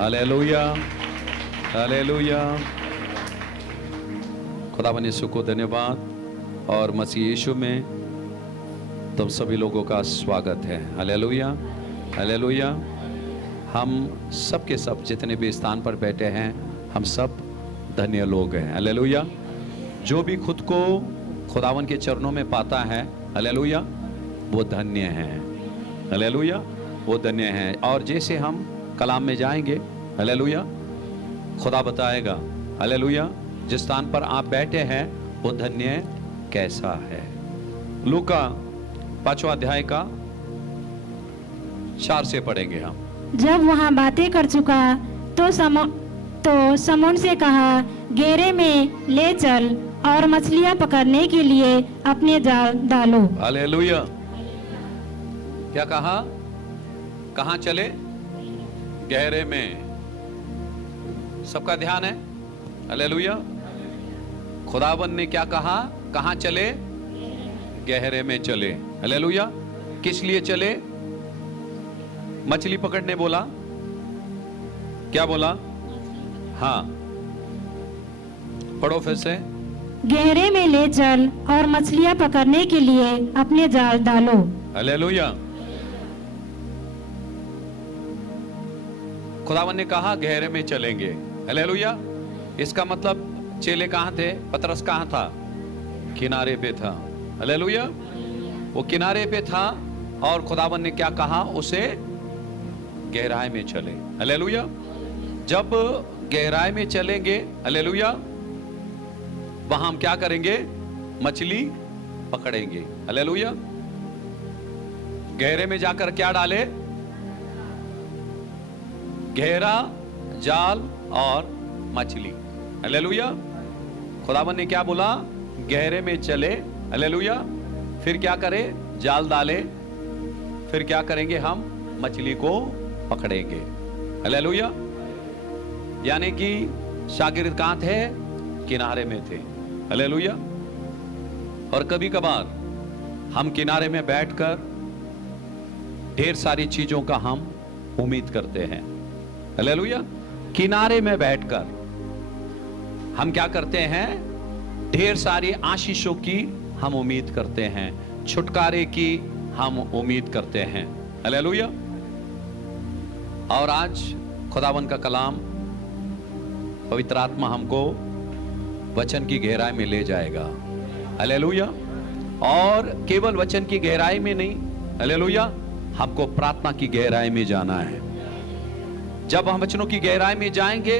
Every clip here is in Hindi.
Hallelujah, hallelujah. खुदावन यीशु को धन्यवाद और मसीह यीशु में तुम सभी लोगों का स्वागत है। Hallelujah, hallelujah. हम सब के सब जितने भी स्थान पर बैठे हैं, हम सब धन्य लोग हैं। हालेलुया। जो भी खुद को खुदावन के चरणों में पाता है, हालेलुया, वो धन्य है। हालेलुया, वो धन्य है। और जैसे हम कलाम में जाएंगे, हालेलुया, खुदा बताएगा, हालेलुया, जिस स्थान पर आप बैठे हैं वो धन्य कैसा है। लूका 5वां अध्याय का 4 से पढ़ेंगे हम। जब वहाँ बातें कर चुका तो समौन से कहा, घेरे में ले चल और मछलियां पकड़ने के लिए अपने जाल डालो। हालेलुया। क्या कहा? कहाँ चले? गहरे में। सबका ध्यान है। हालेलुया। खुदावन ने क्या कहा? कहाँ चले? गहरे में चले। हालेलुया। किस लिए चले? मछली पकड़ने बोला। क्या बोला? हाँ, पढ़ो फिर से। गहरे में ले चल और मछलियां पकड़ने के लिए अपने जाल डालो। हालेलुया। खुदावन ने कहा गहरे में चलेंगे। हालेलुया। इसका मतलब चेले कहाँ थे? पतरस कहाँ था? किनारे पे था। हालेलुया। वो किनारे पे था और खुदावन ने क्या कहा? उसे गहराई में चले। हालेलुया। जब गहराई में चलेंगे, हालेलुया, वहां हम क्या करेंगे? मछली पकड़ेंगे। हालेलुया। गहरे में जाकर क्या डाले? गहरा जाल और मछली। हालेलुया। खुदावन ने क्या बोला? गहरे में चले। हालेलुया। फिर क्या करे? जाल डाले। फिर क्या करेंगे? हम मछली को पकड़ेंगे। हालेलुया। यानी कि शागिर्द कहां थे? किनारे में थे। हालेलुया। और कभी कभार हम किनारे में बैठकर ढेर सारी चीजों का हम उम्मीद करते हैं। हालेलुया। किनारे में बैठकर हम क्या करते हैं? ढेर सारी आशीषों की हम उम्मीद करते हैं, छुटकारे की हम उम्मीद करते हैं। हालेलुया। और आज खुदावन का कलाम, पवित्र आत्मा हमको वचन की गहराई में ले जाएगा। हालेलुया। और केवल वचन की गहराई में नहीं, हालेलुया, हमको प्रार्थना की गहराई में जाना है। जब हम वचनों की गहराई में जाएंगे,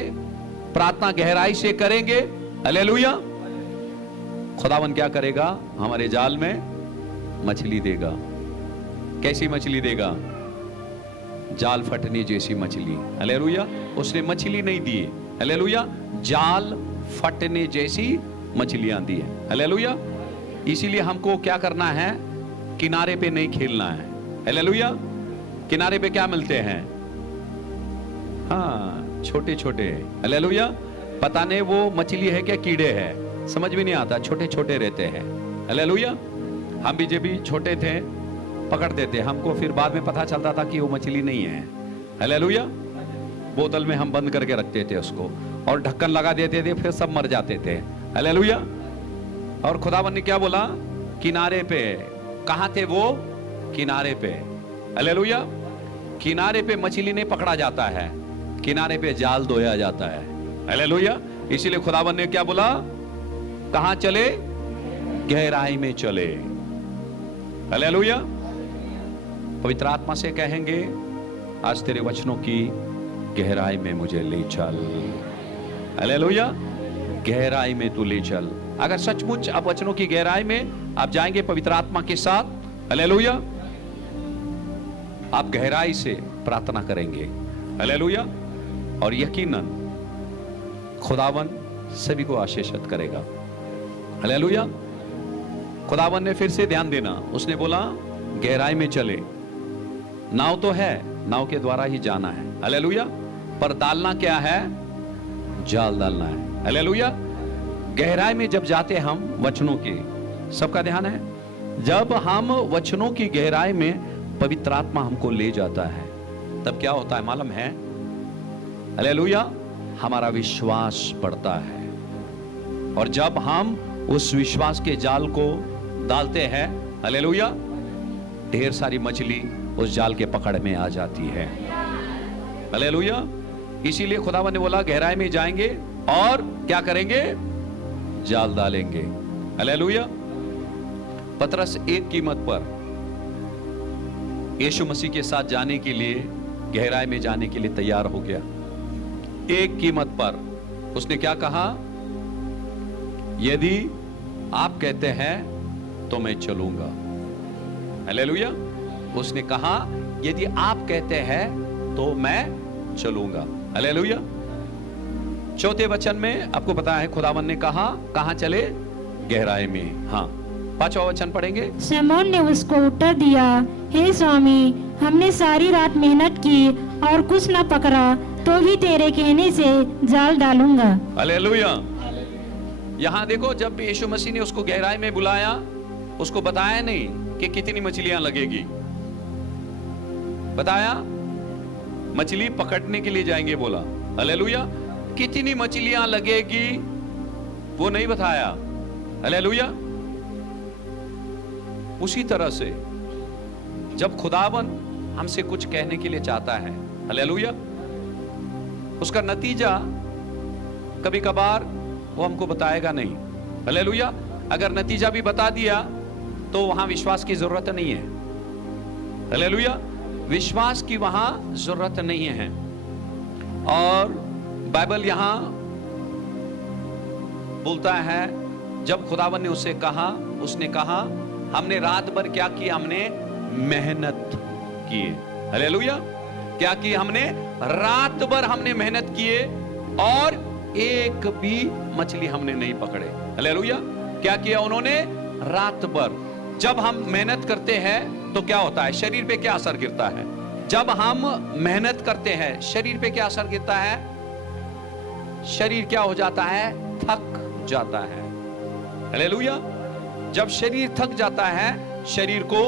प्रार्थना गहराई से करेंगे, हालेलुया, खुदावन क्या करेगा? हमारे जाल में मछली देगा। कैसी मछली देगा? जाल फटने जैसी मछली। हालेलुया। उसने मछली नहीं दी, हालेलुया, जाल फटने जैसी मछलियां दी है। हालेलुया। इसीलिए हमको क्या करना है? किनारे पे नहीं खेलना है। हालेलुया। किनारे पे क्या मिलते हैं? हाँ, छोटे छोटे। हालेलुया। पता नहीं वो मछली है क्या कीड़े है, समझ भी नहीं आता, छोटे छोटे रहते हैं। हालेलुया। हम भी जब भी छोटे थे पकड़ देते, हमको फिर बाद में पता चलता था कि वो मछली नहीं है। हालेलुया। बोतल में हम बंद करके रखते थे उसको और ढक्कन लगा देते थे, फिर सब मर जाते थे। हालेलुया। और खुदावन ने क्या बोला? किनारे पे। कहां थे वो? किनारे पे। हालेलुया। किनारे पे मछली नहीं पकड़ा जाता है, किनारे पे जाल धोया जाता है। हालेलुया। इसीलिए खुदावन ने क्या बोला? कहां चले? गहराई में चले। हालेलुया। पवित्र आत्मा से कहेंगे, आज तेरे वचनों की गहराई में मुझे ले चल। हालेलुया। गहराई में तू ले चल। अगर सचमुच आप वचनों की गहराई में आप जाएंगे पवित्र आत्मा के साथ, हालेलुया, आप गहराई से प्रार्थना करेंगे। हालेलुया। और यकीनन खुदावन सभी को आशीषित करेगा। हालेलुया। खुदावन ने फिर से ध्यान देना, उसने बोला गहराई में चले। नाव तो है, नाव के द्वारा ही जाना है। हालेलुया। पर डालना क्या है? जाल डालना है। हालेलुया। गहराई में जब जाते हम वचनों की, सबका ध्यान है, जब हम वचनों की गहराई में पवित्र आत्मा हमको ले जाता है, तब क्या होता है मालूम है? हालेलुया, हमारा विश्वास बढ़ता है। और जब हम उस विश्वास के जाल को डालते हैं, हालेलुया, ढेर सारी मछली उस जाल के पकड़ में आ जाती है। हालेलुया, इसीलिए खुदावंद ने बोला गहराई में जाएंगे और क्या करेंगे? जाल डालेंगे। हालेलुया। पतरस एक कीमत पर यीशु मसीह के साथ जाने के लिए, गहराई में जाने के लिए तैयार हो गया। एक कीमत पर उसने क्या कहा? यदि आप कहते हैं तो मैं चलूंगा। हालेलुया। उसने कहा यदि आप कहते हैं तो मैं चलूंगा। हालेलुया। चौथे वचन में आपको पता है खुदावंद ने कहा कहां चले? गहराई में। हाँ, पांचवा वचन पढ़ेंगे। शमौन ने उसको उत्तर दिया, हे स्वामी, हमने सारी रात मेहनत की और कुछ न पकड़ा, तो भी तेरे कहने से जाल डालूंगा। हालेलुया। यहां देखो, जब यीशु मसीह ने उसको गहराई में बुलाया, उसको बताया नहीं कि कितनी मछलियां लगेगी, बताया मछली पकड़ने के लिए जाएंगे बोला। हालेलुया। कितनी मछलियां लगेगी वो नहीं बताया। हालेलुया। उसी तरह से जब खुदावन हमसे कुछ कहने के लिए चाहता है, हालेलुया, उसका नतीजा कभी कभार वो हमको बताएगा नहीं। हालेलुया। अगर नतीजा भी बता दिया तो वहां विश्वास की जरूरत नहीं है। हालेलुया। विश्वास की वहां जरूरत नहीं है। और बाइबल यहां बोलता है, जब खुदावन ने उससे कहा, उसने कहा हमने रात भर क्या किया? हमने मेहनत की। हालेलुया। क्या की? हमने रात भर हमने मेहनत किए और एक भी मछली हमने नहीं पकड़े। हालेलुया। क्या किया उन्होंने? रात भर। जब हम मेहनत करते हैं तो क्या होता है? शरीर पे क्या असर गिरता है? जब हम मेहनत करते हैं शरीर पे क्या असर गिरता है? शरीर क्या हो जाता है? थक जाता है। हालेलुया। जब शरीर थक जाता है, शरीर को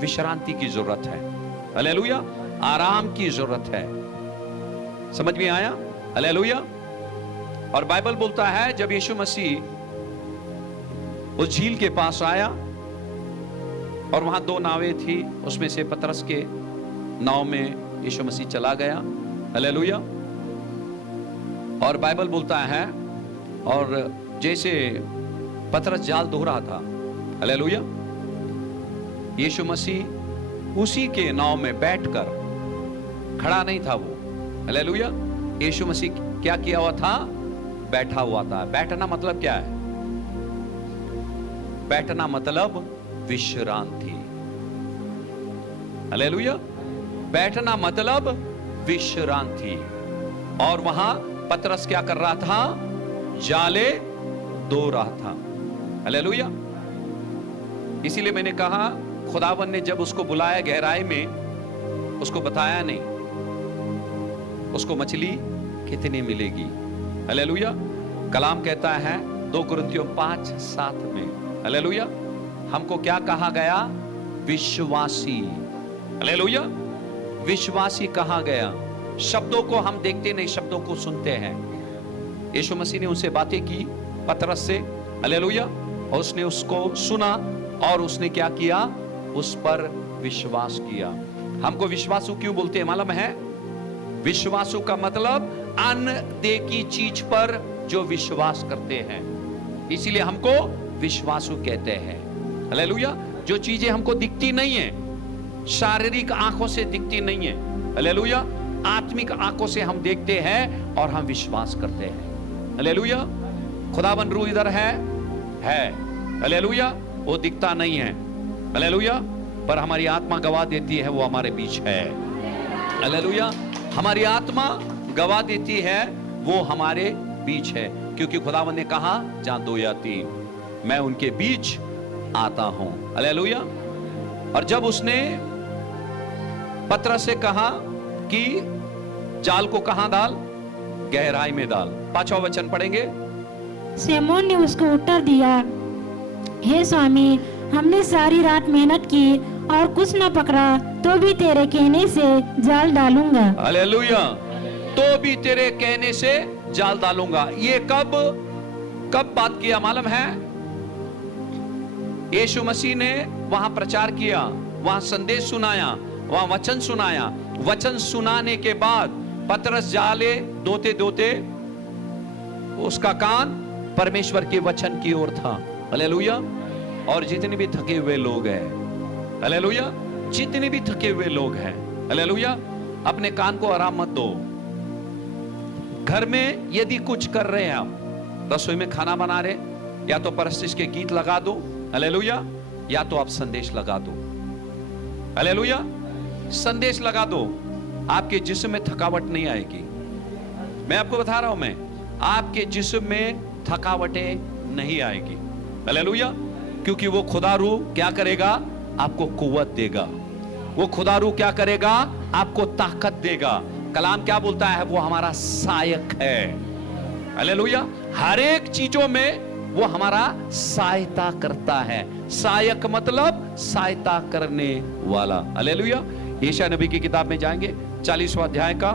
विश्रांति की जरूरत है। हालेलुया। आराम की जरूरत है। समझ में आया? हालेलुया। और बाइबल बोलता है जब यीशु मसीह उस झील के पास आया और वहां दो नावें थी, उसमें से पतरस के नाव में यीशु मसीह चला गया। हालेलुया। और बाइबल बोलता है, और जैसे पतरस जाल धो रहा था, हालेलुया, यीशु मसीह उसी के नाव में बैठकर, खड़ा नहीं था वो। हालेलुया। यीशु मसीह क्या किया हुआ था? बैठा हुआ था। बैठना मतलब क्या है? बैठना मतलब विश्रांति। हालेलुया। बैठना मतलब विश्रांति। और वहां पतरस क्या कर रहा था? जाले धो रहा था। हालेलुया। इसीलिए मैंने कहा खुदावन ने जब उसको बुलाया गहराई में, उसको बताया नहीं उसको मछली कितनी मिलेगी। हालेलुया। कलाम कहता है 2 कुरिन्थियों 5:7 में, हालेलुया, हमको क्या कहा गया? विश्वासी। हालेलुया। विश्वासी कहा गया। शब्दों को हम देखते नहीं, शब्दों को सुनते हैं। यीशु मसीह ने उनसे बातें की, पतरस से। हालेलुया। और उसने उसको सुना और उसने क्या किया? उस पर विश्वास किया। हमको विश्वासु क्यों बोलते हैं मालूम है? विश्वासु का मतलब अनदेखी चीज पर जो विश्वास करते हैं, इसीलिए हमको विश्वासु कहते हैं। हालेलुया। जो चीजें हमको दिखती नहीं है, शारीरिक आंखों से दिखती नहीं है, हालेलुया, आत्मिक आंखों से हम देखते हैं और हम विश्वास करते हैं। हालेलुया। खुदावन रूह इधर है। हालेलुया। वो दिखता नहीं है, हालेलुया, पर हमारी आत्मा गवाह देती है वो हमारे बीच है। हालेलुया। हमारी आत्मा गवाह देती है वो हमारे बीच है, क्योंकि खुदावन ने कहा जहां 2 या 3 मैं उनके बीच आता हूं। हालेलुया। और जब उसने पतरस से कहा कि जाल को कहां डाल? गहराई में डाल। 5वां वचन पढ़ेंगे। शमौन ने उसको उत्तर दिया, हे स्वामी, हमने सारी रात मेहनत की और कुछ न पकड़ा, तो भी तेरे कहने से जाल डालूंगा। हालेलुया। तो भी तेरे कहने से जाल डालूंगा। ये कब बात किया मालूम है? यीशु मसीह ने वहां प्रचार किया, वहां संदेश सुनाया, वहां वचन सुनाया। वचन सुनाने के बाद पतरस जाले दोते दोते उसका कान परमेश्वर के वचन की ओर था। हालेलुया। और जितने भी थके हुए लोग हैं, हालेलुया, जितने भी थके हुए लोग हैं, हालेलुया, अपने कान को आराम मत दो। घर में यदि कुछ कर रहे हैं आप, रसोई में खाना बना रहे, या तो परस्तिश के गीत लगा दो, हालेलुया, या तो आप संदेश लगा दो, हालेलुया, संदेश लगा दो। आपके जिस्म में थकावट नहीं आएगी। मैं आपको बता रहा हूं, मैं आपके जिस्म में थकावटें नहीं आएगी, हालेलुया, क्योंकि वो खुदा रूह क्या करेगा? आपको कुव्वत देगा। वो खुदा रूह क्या करेगा? आपको ताकत देगा। कलाम क्या बोलता है? वो हमारा सहायक है, हालेलुया। हर एक चीजों में वो हमारा सहायता करता है। सहायक मतलब सहायता करने वाला, हालेलुया। यशायाह नबी की किताब में जाएंगे, 40वां अध्याय का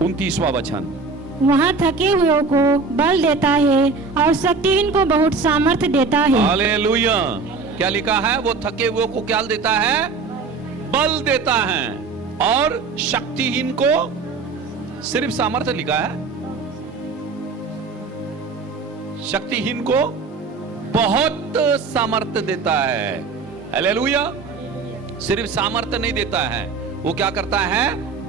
29वां वचन। वहाँ थके हुए को बल देता है और शक्तिहीन को बहुत सामर्थ्य देता है। हालेलुया। क्या लिखा है? वो थके हुए को क्या देता है? बल देता है। और शक्तिहीन को सिर्फ सामर्थ्य लिखा है, शक्तिहीन को बहुत सामर्थ्य देता है। हालेलुया। सिर्फ सामर्थ्य नहीं देता है, वो क्या करता है?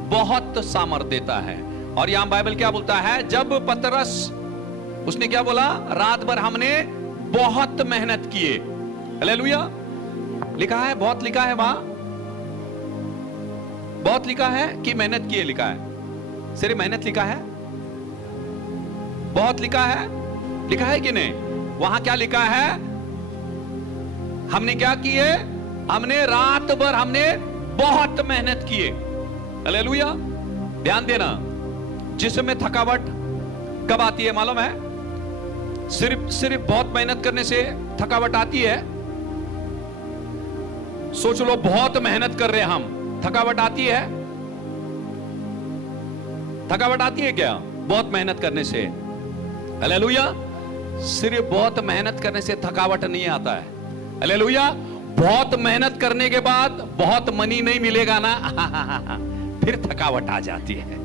बहुत सामर्थ्य देता है। और यहां बाइबल क्या बोलता है? जब पतरस, उसने क्या बोला? रात भर हमने बहुत मेहनत किए। हालेलुया। लिखा है, बहुत लिखा है वहां, बहुत लिखा है कि मेहनत किए लिखा है? सिर्फ मेहनत लिखा है? बहुत लिखा है? लिखा है कि नहीं? वहां क्या लिखा है? हमने क्या किए? हमने रात भर हमने बहुत मेहनत किए। हालेलुया। ध्यान देना, जिसमें थकावट कब आती है मालूम है? सिर्फ बहुत मेहनत करने से थकावट आती है? सोच लो, बहुत मेहनत कर रहे हैं हम, थकावट आती है? थकावट आती है क्या बहुत मेहनत करने से? हालेलुया। सिर्फ बहुत मेहनत करने से थकावट नहीं आता है। हालेलुया। बहुत मेहनत करने के बाद बहुत मनी नहीं मिलेगा ना, फिर थकावट आ जाती है।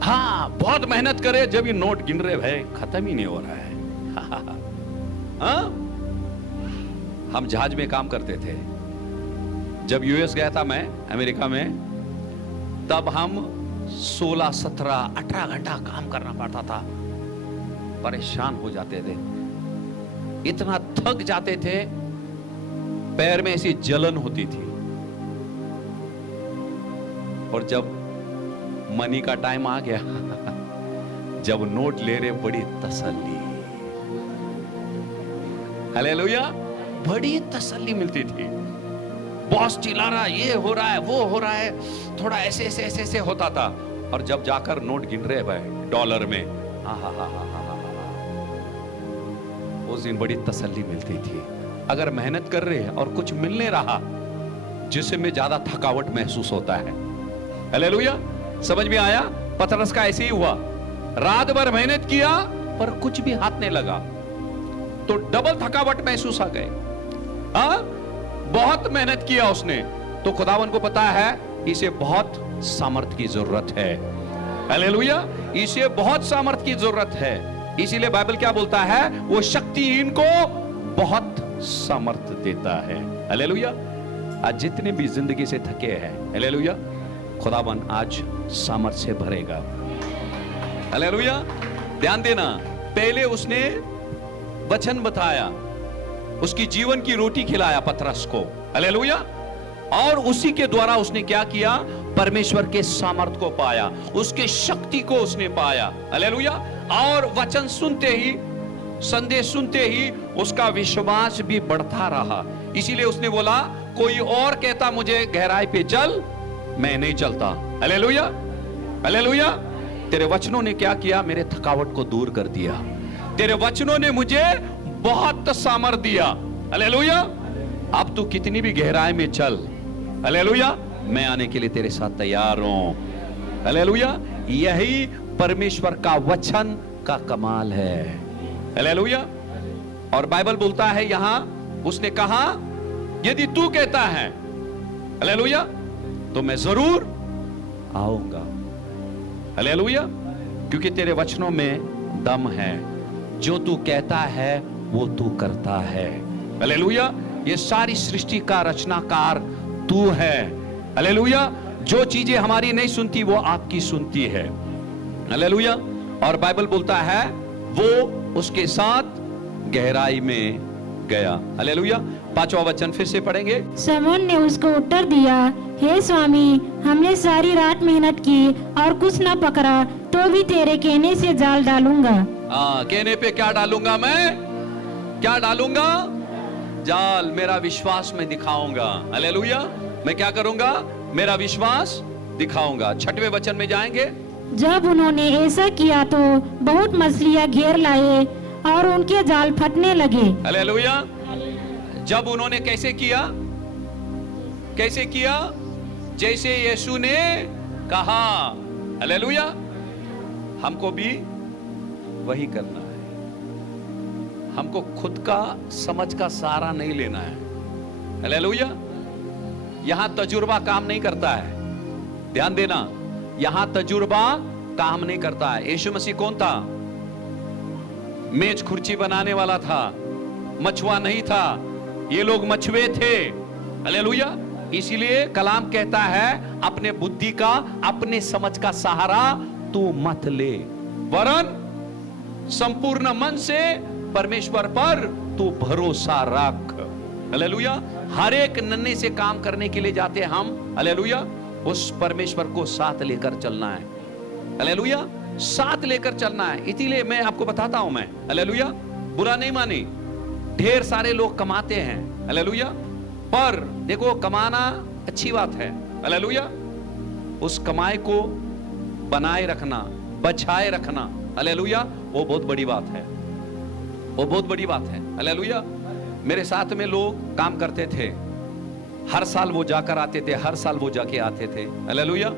हाँ, बहुत मेहनत करे, जब ये नोट गिन रहे भाई खत्म ही नहीं हो रहा है। हाँ? हम जहाज में काम करते थे, जब यूएस गया था मैं, अमेरिका में, तब हम 16, 17, 18 घंटा काम करना पड़ता था। परेशान हो जाते थे, इतना थक जाते थे, पैर में ऐसी जलन होती थी। और जब मनी का टाइम आ गया, जब नोट ले रहे, बड़ी तसल्ली, हालेलुया, बड़ी तसल्ली मिलती थी। बॉस चिल्ला रहा, ये हो रहा है, वो हो रहा है, थोड़ा ऐसे ऐसे ऐसे ऐसे होता था। और जब जाकर नोट गिन रहे भाई डॉलर में, उस दिन बड़ी तसल्ली मिलती थी। अगर मेहनत कर रहे हैं और कुछ मिलने रहा, जिसमें ज्यादा थकावट महसूस होता है। हालेलुया। समझ में आया? पतरस का ऐसे ही हुआ, रात भर मेहनत किया पर कुछ भी हाथ नहीं लगा, तो डबल थकावट महसूस आ गए। बहुत मेहनत किया उसने, तो खुदावन को पता है इसे बहुत सामर्थ की जरूरत है। हालेलुया। इसे बहुत सामर्थ की जरूरत है। इसीलिए बाइबल क्या बोलता है? वो शक्तिहीन को बहुत सामर्थ देता है। हालेलुया। आज जितने भी जिंदगी से थके हैं, हालेलुया, खुदावन आज सामर्थ से भरेगा। हालेलुया। ध्यान देना, पहले उसने वचन बताया, उसकी जीवन की रोटी खिलाया पतरस को। हालेलुया। और उसी के द्वारा उसने क्या किया? परमेश्वर के सामर्थ को पाया, उसके शक्ति को उसने पाया। हालेलुया। और वचन सुनते ही, संदेश सुनते ही उसका विश्वास भी बढ़ता रहा। इसीलिए उसने बोला, कोई और कहता मुझे गहराई पे चल, मैं नहीं चलता। हालेलुया। हालेलुया। तेरे वचनों ने क्या किया? मेरे थकावट को दूर कर दिया। तेरे वचनों ने मुझे बहुत सामर्थ दिया। हालेलुया। अब तू कितनी भी गहराई में चल, हालेलुया, मैं आने के लिए तेरे साथ तैयार हूं। हालेलुया। यही परमेश्वर का वचन का कमाल है। हालेलुया। और बाइबल बोलता है यहां, उसने कहा यदि तू कहता है हालेलुया तो मैं जरूर आऊंगा। हालेलुया। क्योंकि तेरे वचनों में दम है, जो तू कहता है वो तू करता है। हालेलुया। ये सारी सृष्टि का रचनाकार तू है। हालेलुया। जो चीजें हमारी नहीं सुनती वो आपकी सुनती है। हालेलुया। और बाइबल बोलता है वो उसके साथ गहराई में गया। हालेलुया। 5वां वचन फिर से पढ़ेंगे। समौन ने उसको उत्तर दिया, हे स्वामी, हमने सारी रात मेहनत की और कुछ न पकड़ा, तो भी तेरे कहने से जाल डालूंगा। कहने पे क्या डालूंगा? मैं क्या डालूंगा? जाल। मेरा विश्वास मैं दिखाऊंगा। हालेलुया। मैं क्या करूंगा? मेरा विश्वास दिखाऊंगा। 6वें वचन में जाएंगे। जब उन्होंने ऐसा किया तो बहुत मछलियां घेर लाए और उनके जाल फटने लगे। हालेलुया। जब उन्होंने कैसे किया? कैसे किया? जैसे यीशु ने कहा। हालेलुया। हमको भी वही करना है। हमको खुद का समझ का सहारा नहीं लेना है। हालेलुया। यहां तजुर्बा काम नहीं करता है। ध्यान देना, यहां तजुर्बा काम नहीं करता है। यीशु मसीह कौन था? मेज कुर्सी बनाने वाला था, मछुआ नहीं था। ये लोग मछुए थे। हालेलुया। इसीलिए कलाम कहता है अपने बुद्धि का, अपने समझ का सहारा तू मत ले, वरन संपूर्ण मन से परमेश्वर पर तू भरोसा रख। हालेलुया। हर एक नन्हे से काम करने के लिए जाते हम। हालेलुया। उस परमेश्वर को साथ लेकर चलना है। हालेलुया। साथ लेकर चलना है। इसीलिए मैं आपको बताता हूं मैं, हालेलुया, बुरा नहीं मानी, ढेर सारे लोग कमाते हैं। हालेलुया। पर देखो, कमाना अच्छी बात है। हालेलुया। उस कमाई को बनाए रखना, बचाए रखना, हालेलुया, वो बहुत बड़ी बात है। वो बहुत बड़ी बात है। हालेलुया। मेरे साथ में लोग काम करते थे, हर साल वो जाकर आते थे, हर साल वो जाके आते थे। हालेलुया।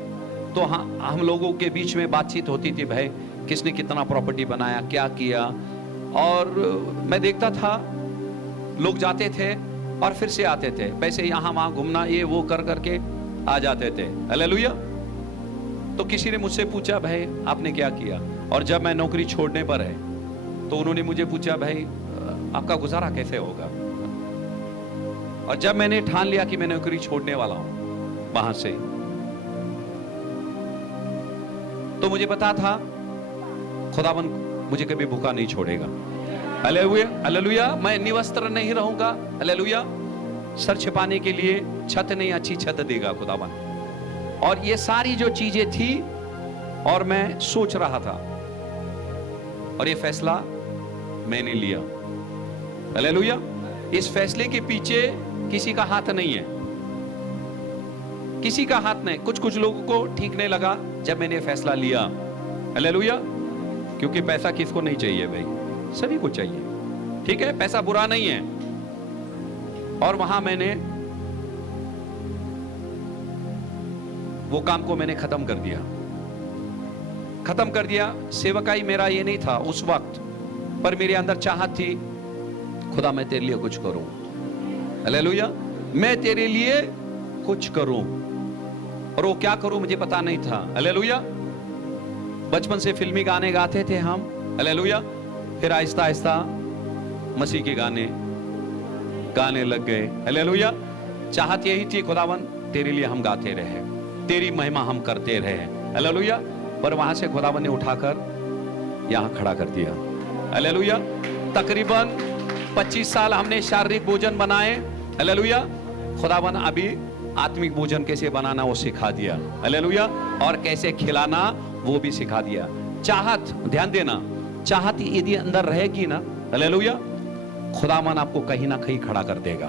तो हम लोगों के बीच में बातचीत होती थी, भाई किसने कितना प्रॉपर्टी बनाया, क्या किया। और मैं देखता था लोग जाते थे और फिर से आते थे, पैसे यहां वहां घूमना, ये वो कर करके आ जाते थे। हालेलुया। तो किसी ने मुझसे पूछा, भाई आपने क्या किया? और जब मैं नौकरी छोड़ने पर है तो उन्होंने मुझे पूछा, भाई आपका गुजारा कैसे होगा? और जब मैंने ठान लिया कि मैं नौकरी छोड़ने वाला हूं वहां से, तो मुझे पता था खुदावंद मुझे कभी भूखा नहीं छोड़ेगा। हालेलुया। हालेलुया। मैं निवस्त्र नहीं रहूंगा। हालेलुया। सर छिपाने के लिए छत नहीं, अच्छी छत देगा खुदावंद। और ये सारी जो चीजें थी और मैं सोच रहा था, और ये फैसला मैंने लिया। हालेलुया। इस फैसले के पीछे किसी का हाथ नहीं है, किसी का हाथ नहीं। कुछ लोगों को ठीक नहीं लगा जब मैंने फैसला लिया। हालेलुया। क्योंकि पैसा किसको नहीं चाहिए भाई? सभी को चाहिए। ठीक है, पैसा बुरा नहीं है। और वहां मैंने वो काम को मैंने खत्म कर दिया, खत्म कर दिया। सेवकाई मेरा ये नहीं था उस वक्त, पर मेरे अंदर चाहत थी, खुदा मैं तेरे लिए कुछ करूं। हालेलुया। मैं तेरे लिए कुछ करूं। और वो क्या करूं मुझे पता नहीं था। हालेलुया। बचपन से फिल्मी गाने गाते थे हम। हालेलुया। फिर आहिस्ता आहिस्ता मसीह के गाने लग गए। हालेलुया। चाहत यही थी, खुदावन तेरे लिए हम गाते रहे, तेरी महिमा हम करते रहे। हालेलुया। पर वहां से खुदावन ने उठाकर यहां खड़ा कर दिया। हालेलुया। तकरीबन 25 साल हमने शारीरिक भोजन बनाए। हालेलुया। खुदावन अभी आत्मिक भोजन कैसे बनाना वो सिखा दिया। हालेलुया। और कैसे खिलाना वो भी सिखा दिया। चाहत, ध्यान देना, चाहत यदि अंदर रहेगी ना, हालेलुया, खुदावन आपको कहीं ना कहीं खड़ा कर देगा,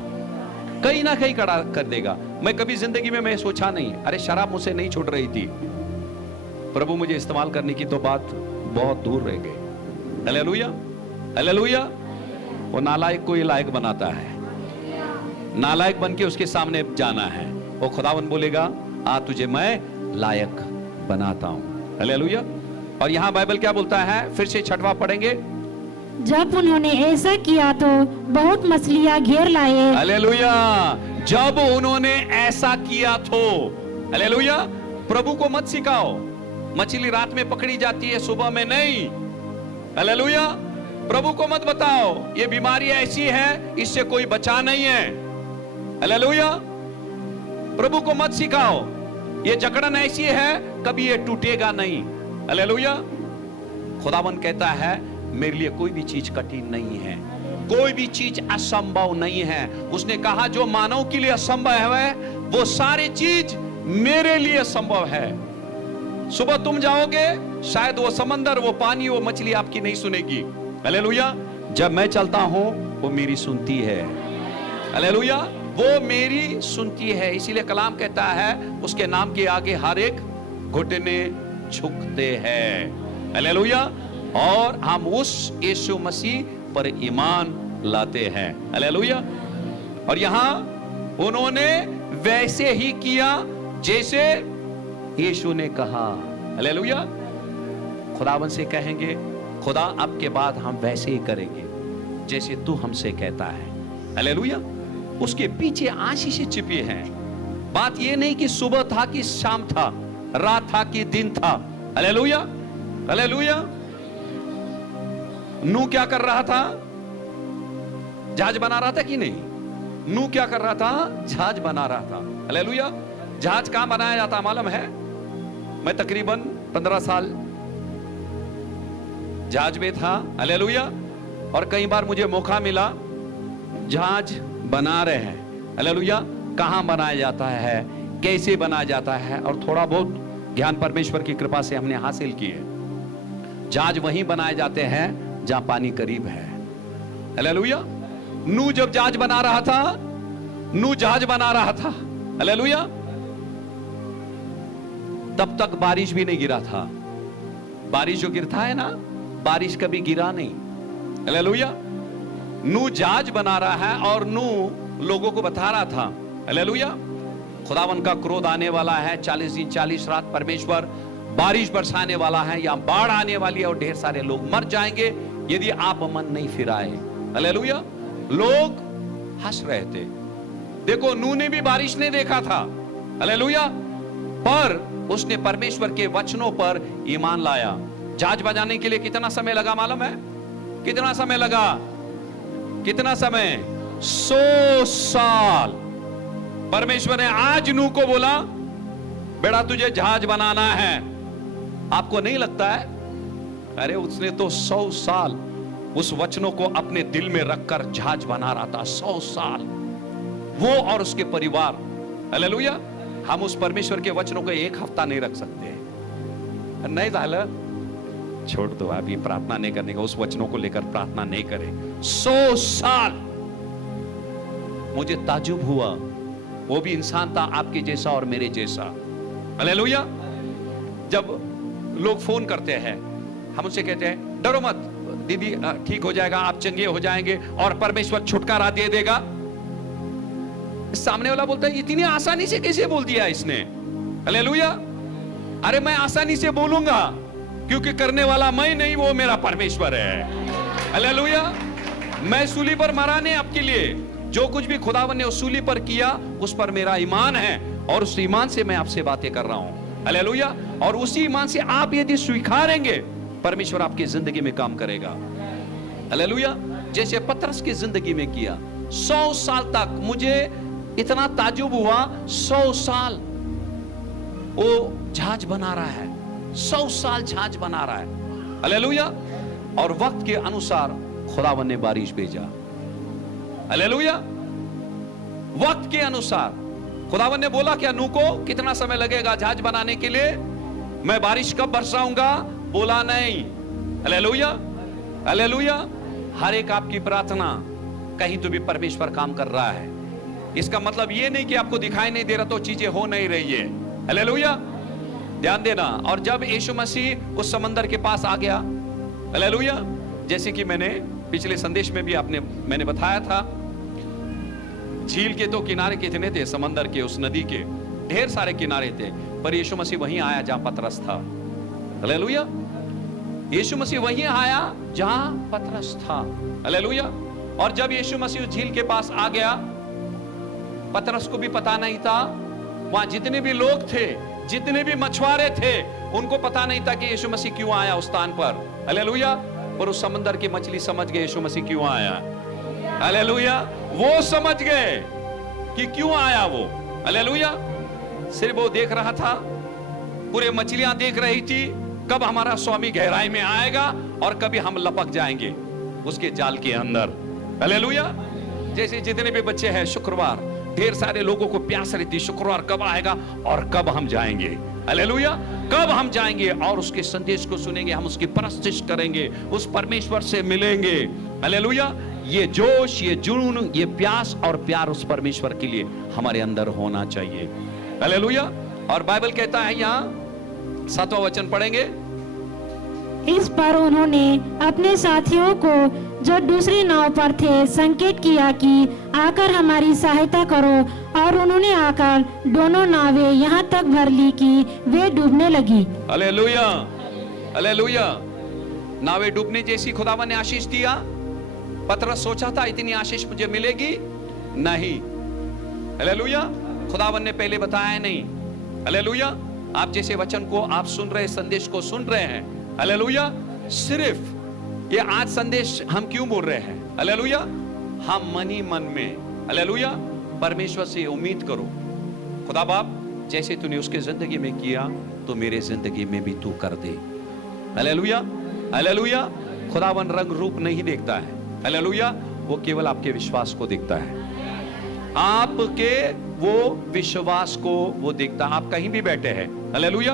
कहीं ना कहीं खड़ा कर देगा। मैं कभी जिंदगी में मैं सोचा नहीं, अरे शराब मुझसे नहीं छूट रही थी, प्रभु मुझे इस्तेमाल करने की तो बात बहुत दूर रह गई। हालेलुया। हालेलुया। वो नालायक को ये लायक बनाता है, नालायक बन के उसके सामने जाना है। वो खुदावन बोलेगा, आ तुझे मैं लायक बनाता हूं। हालेलुया। और यहां बाइबल क्या बोलता है, फिर से छठवां पढ़ेंगे। जब उन्होंने ऐसा किया तो बहुत मछलियां घेर लाए। हालेलुया। जब उन्होंने ऐसा किया तो, हालेलुया। प्रभु को मत सिखाओ, मछली रात में पकड़ी जाती है, सुबह में नहीं। हालेलुया। प्रभु को मत बताओ ये बीमारी ऐसी है, इससे कोई बचा नहीं है। हालेलुया। प्रभु को मत सिखाओ ये जकड़न ऐसी है, कभी ये टूटेगा नहीं। हालेलुया। खुदावन कहता है मेरे लिए कोई भी चीज कठिन नहीं है, कोई भी चीज असंभव नहीं है। उसने कहा जो मानव के लिए असंभव है वो सारी चीज मेरे लिए संभव है। सुबह तुम जाओगे, शायद वो समंदर, वो पानी, वो मछली आपकी नहीं सुनेगी। हालेलुया। जब मैं चलता हूं वो मेरी सुनती है। हालेलुया। वो मेरी सुनती है। इसीलिए कलाम कहता है उसके नाम के आगे हर एक घुटने झुकते हैं। हालेलुया। और हम उस यीशु मसीह पर ईमान लाते हैं। हालेलुया। और यहां उन्होंने वैसे ही किया जैसे यीशु ने कहा। हालेलुया। खुदावन से कहेंगे खुदा अब के बाद हम वैसे ही करेंगे जैसे तू हमसे कहता है। हालेलुया। उसके पीछे आशीष छिपी है। बात यह नहीं कि सुबह था कि शाम था, रात था कि दिन था। हालेलुया। हालेलुया। नूह क्या कर रहा था? जहाज बना रहा था कि नहीं? नूह क्या कर रहा था? जहाज बना रहा था। हालेलुया। जहाज कहां बनाया जाता मालूम है? मैं तकरीबन 15 साल जहाज में था। हालेलुया। और कई बार मुझे मौका मिला, जहाज बना रहे हैं। हालेलुया। कहां बनाया जाता है, कैसे बनाया जाता है, और थोड़ा बहुत ज्ञान परमेश्वर की कृपा से हमने हासिल किए। जहाज वहीं बनाए जाते हैं जहां पानी करीब है। हालेलुया। नूह जब जहाज बना रहा था, नूह जहाज बना रहा था, हालेलुया, तब तक बारिश भी नहीं गिरा था। बारिश जो गिरता है ना, बारिश कभी गिरा नहीं। हालेलुया। नूह जहाज बना रहा है और नूह लोगों को बता रहा था। हालेलुया। खुदावन का क्रोध आने वाला है, 40 दिन 40 रात परमेश्वर बारिश बरसाने वाला है, या बाढ़ आने वाली है और ढेर सारे लोग मर जाएंगे यदि आप मन नहीं फिराए। हालेलुया। लोग हंस रहे थे। देखो नूह ने भी बारिश नहीं देखा था। हालेलुया। पर उसने परमेश्वर के वचनों पर ईमान लाया। जहाज बजाने के लिए कितना समय लगा मालूम है? कितना समय लगा? कितना समय? 100 साल। परमेश्वर ने आज नूह को बोला बेटा तुझे जहाज बनाना है। आपको नहीं लगता है? अरे उसने तो 100 साल उस वचनों को अपने दिल में रखकर जहाज बना रहा था। 100 साल वो और उसके परिवार। हालेलुया। हम उस परमेश्वर के वचनों को एक हफ्ता नहीं रख सकते। नहीं झालं छोड़ दो, अभी प्रार्थना नहीं करने का, उस वचनों को लेकर प्रार्थना नहीं करें। 100 साल। मुझे ताजुब हुआ, वो भी इंसान था आपके जैसा और मेरे जैसा। हालेलुया। जब लोग फोन करते हैं, हम उनसे कहते हैं डरो मत दीदी, ठीक हो जाएगा, आप चंगे हो जाएंगे और परमेश्वर छुटकारा दे देगा। सामने वाला बोलता है इतनी आसानी से कैसे बोल दिया इसने? हालेलुया। अरे मैं आसानी से बोलूंगा क्योंकि करने वाला मैं नहीं, वो मेरा परमेश्वर है। हालेलुया। मैं सूली पर मरा नहीं आपके लिए, जो कुछ भी खुदावन ने उस सूली पर किया उस पर मेरा ईमान है और उस ईमान से मैं आपसे बातें कर रहा हूं। हालेलुया। और उसी ईमान से आप यदि स्वीकारेंगे परमेश्वर आपकी जिंदगी में काम करेगा। हालेलुया। जैसे पतरस की जिंदगी में किया। 100 साल तक मुझे इतना ताजुब हुआ, 100 साल वो जहाज बना रहा है। 100 साल जहाज बना रहा है। हालेलुया। और वक्त के अनुसार खुदावन ने बारिश भेजा। हालेलुया। वक्त के अनुसार खुदावन ने बोला क्या नूह को कितना समय लगेगा जहाज बनाने के लिए? मैं बारिश कब बरसाऊंगा? बोला नहीं। हालेलुया। हालेलुया। हर एक आपकी प्रार्थना कहीं तो भी परमेश्वर काम कर रहा है। इसका मतलब ये नहीं कि आपको दिखाई नहीं दे रहा तो चीजें हो नहीं रही है। हालेलुया। ध्यान देना। और जब यीशु मसीह उस समंदर के पास आ गया, हालेलुया, जैसे कि मैंने पिछले संदेश में भी मैंने बताया था, झील के तो किनारे कितने थे, समंदर के, उस नदी के ढेर सारे किनारे थे, पर यीशु मसीह वहीं आया जहां पतरस था। हालेलुया। यीशु मसीह वहीं आया जहां पतरस था। हालेलुया। और जब यीशु मसीह झील के पास आ गया, पतरस को भी पता नहीं था, वहां जितने भी लोग थे, जितने भी मछुआरे थे, उनको पता नहीं था कि यीशु मसीह क्यों आया उस स्थान पर। हालेलुया। और उस समंदर की मछली समझ गए यीशु मसीह क्यों आया। हालेलुया। वो समझ गए कि क्यों आया वो। हालेलुया। सिर्फ वो देख रहा था, पूरे मछलियां देख रही थी, कब हमारा स्वामी गहराई में आएगा और कभी हम लपक जाएंगे उसके जाल के अंदर। हालेलुया। जैसे जितने भी बच्चे हैं, शुक्रवार ढेर सारे लोगों को प्यास रहती, शुक्रवार कब आएगा और कब हम जाएंगे। हालेलुया। कब हम जाएंगे और उसके संदेश को सुनेंगे, हम उसकी परस्तिश करेंगे, उस परमेश्वर से मिलेंगे। हालेलुया। ये जोश, ये जुनून, ये प्यास और प्यार उस परमेश्वर के लिए हमारे अंदर होना चाहिए। हालेलुया। और बाइबल कहता है, यहां 7वां वचन पढ़ेंगे। इस पर उन्होंने अपने साथियों को जो दूसरी नाव पर थे संकेत किया कि आकर हमारी सहायता करो, और उन्होंने आकर दोनों नावें यहाँ तक भर ली कि वे डूबने लगी। हालेलुया। हालेलुया। नावें डूबने जैसी खुदावन ने आशीष दिया। पतरस सोचा था इतनी आशीष मुझे मिलेगी, नहीं। हालेलुया। खुदावन ने पहले बताया नहीं। हालेलुया। आप जैसे वचन को आप सुन रहे, संदेश को सुन रहे हैं, हालेलुया, सिर्फ ये आज संदेश हम क्यों बोल रहे हैं? हालेलुया। हम मन ही मन में, हालेलुया, परमेश्वर से उम्मीद करो, खुदा बाप जैसे तूने उसके जिंदगी में किया तो मेरे जिंदगी में भी तू कर दे। हालेलुया। हालेलुया। खुदावन रंग रूप नहीं देखता है। हालेलुया। वो केवल आपके विश्वास को देखता है, आपके वो विश्वास को वो देखता है। आप कहीं भी बैठे हैं, हालेलुया,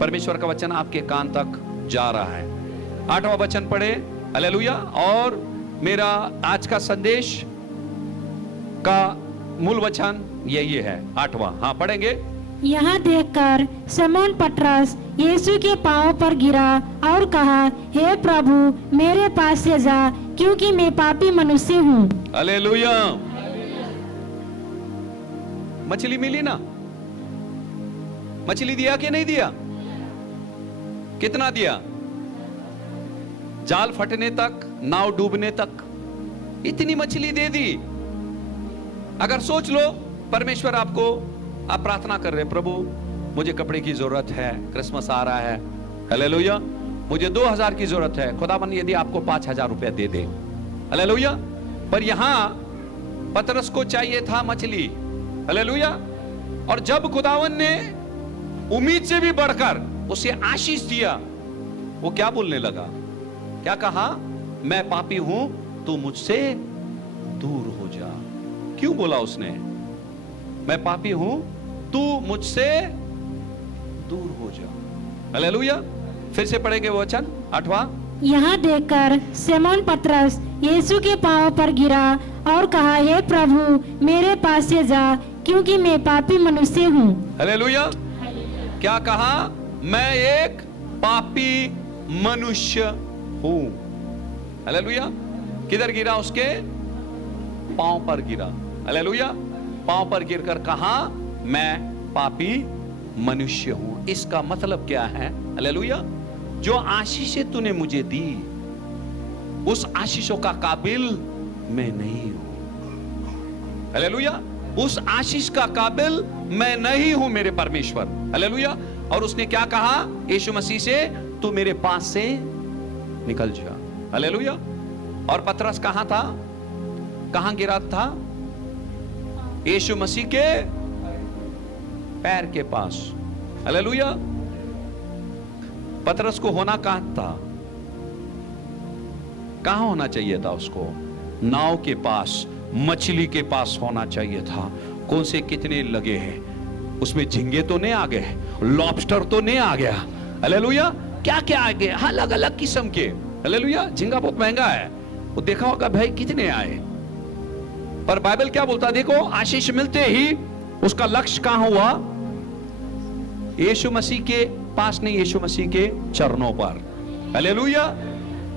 परमेश्वर का वचन आपके कान तक जा रहा है। 8वां वचन पढ़े। हालेलुया। और मेरा आज का संदेश का मूल वचन यही है, 8वां। हाँ, पढ़ेंगे। यहाँ देखकर शमौन पतरस यीशु के पांव पर गिरा और कहा, हे प्रभु, मेरे पास से जा, क्योंकि मैं पापी मनुष्य हूँ। हालेलुया। मछली मिली ना? मछली दिया कि नहीं दिया? कितना दिया? जाल फटने तक, नाव डूबने तक, इतनी मछली दे दी। अगर सोच लो, परमेश्वर आपको, आप प्रार्थना कर रहे हैं, प्रभु मुझे कपड़े की जरूरत है, क्रिसमस आ रहा है, हालेलुया, मुझे 2000 की जरूरत है, खुदावन यदि आपको 5000 रुपया दे दे, हालेलुया। पर यहां पतरस को चाहिए था मछली, हालेलुया। और जब खुदावन ने उम्मीद से भी बढ़कर उसे आशीष दिया, वो क्या बोलने लगा? क्या कहा? मैं पापी हूं, तू मुझसे दूर हो जा। क्यों बोला उसने? मैं पापी हूं, तू मुझसे दूर हो जा। हालेलुया। फिर से पढ़ेंगे वो वचन, 8वां। यहाँ देखकर शमौन पतरस यीशु के पांव पर गिरा और कहा, हे प्रभु, मेरे पास से जा, क्योंकि मैं पापी मनुष्य हूँ। हालेलुया। क्या कहा? मैं एक पापी मनुष्य हूं। हालेलुया। किधर गिरा? उसके पांव पर गिरा। हालेलुया। पांव पर गिरकर कहा, मैं पापी मनुष्य हूं। इसका मतलब क्या है? हालेलुया। जो आशीषें तूने मुझे दी, उस आशीषों का काबिल मैं नहीं हूं। हालेलुया। उस आशीष का काबिल मैं नहीं हूं मेरे परमेश्वर। हालेलुया। और उसने क्या कहा यीशु मसीह से? तू मेरे पास से निकल जा। हालेलुया। और पतरस कहां था? कहां गिरा था? यीशु मसीह के पैर के पास। हालेलुया। पतरस को होना कहां था? कहां होना चाहिए था उसको? नाव के पास, मछली के पास होना चाहिए था। कौन से कितने लगे हैं उसमें? झींगे तो नहीं आ गए, लॉबस्टर तो नहीं आ गया, हालेलुया। क्या क्या आ गए? अलग अलग किस्म के, हालेलुया। झींगा बहुत महंगा है, वो देखा होगा भाई कितने आए। पर बाइबल क्या बोलता? देखो, आशीष मिलते ही उसका लक्ष्य कहां हुआ? यीशु मसीह के पास नहीं, यीशु मसीह के चरणों पर। हालेलुया।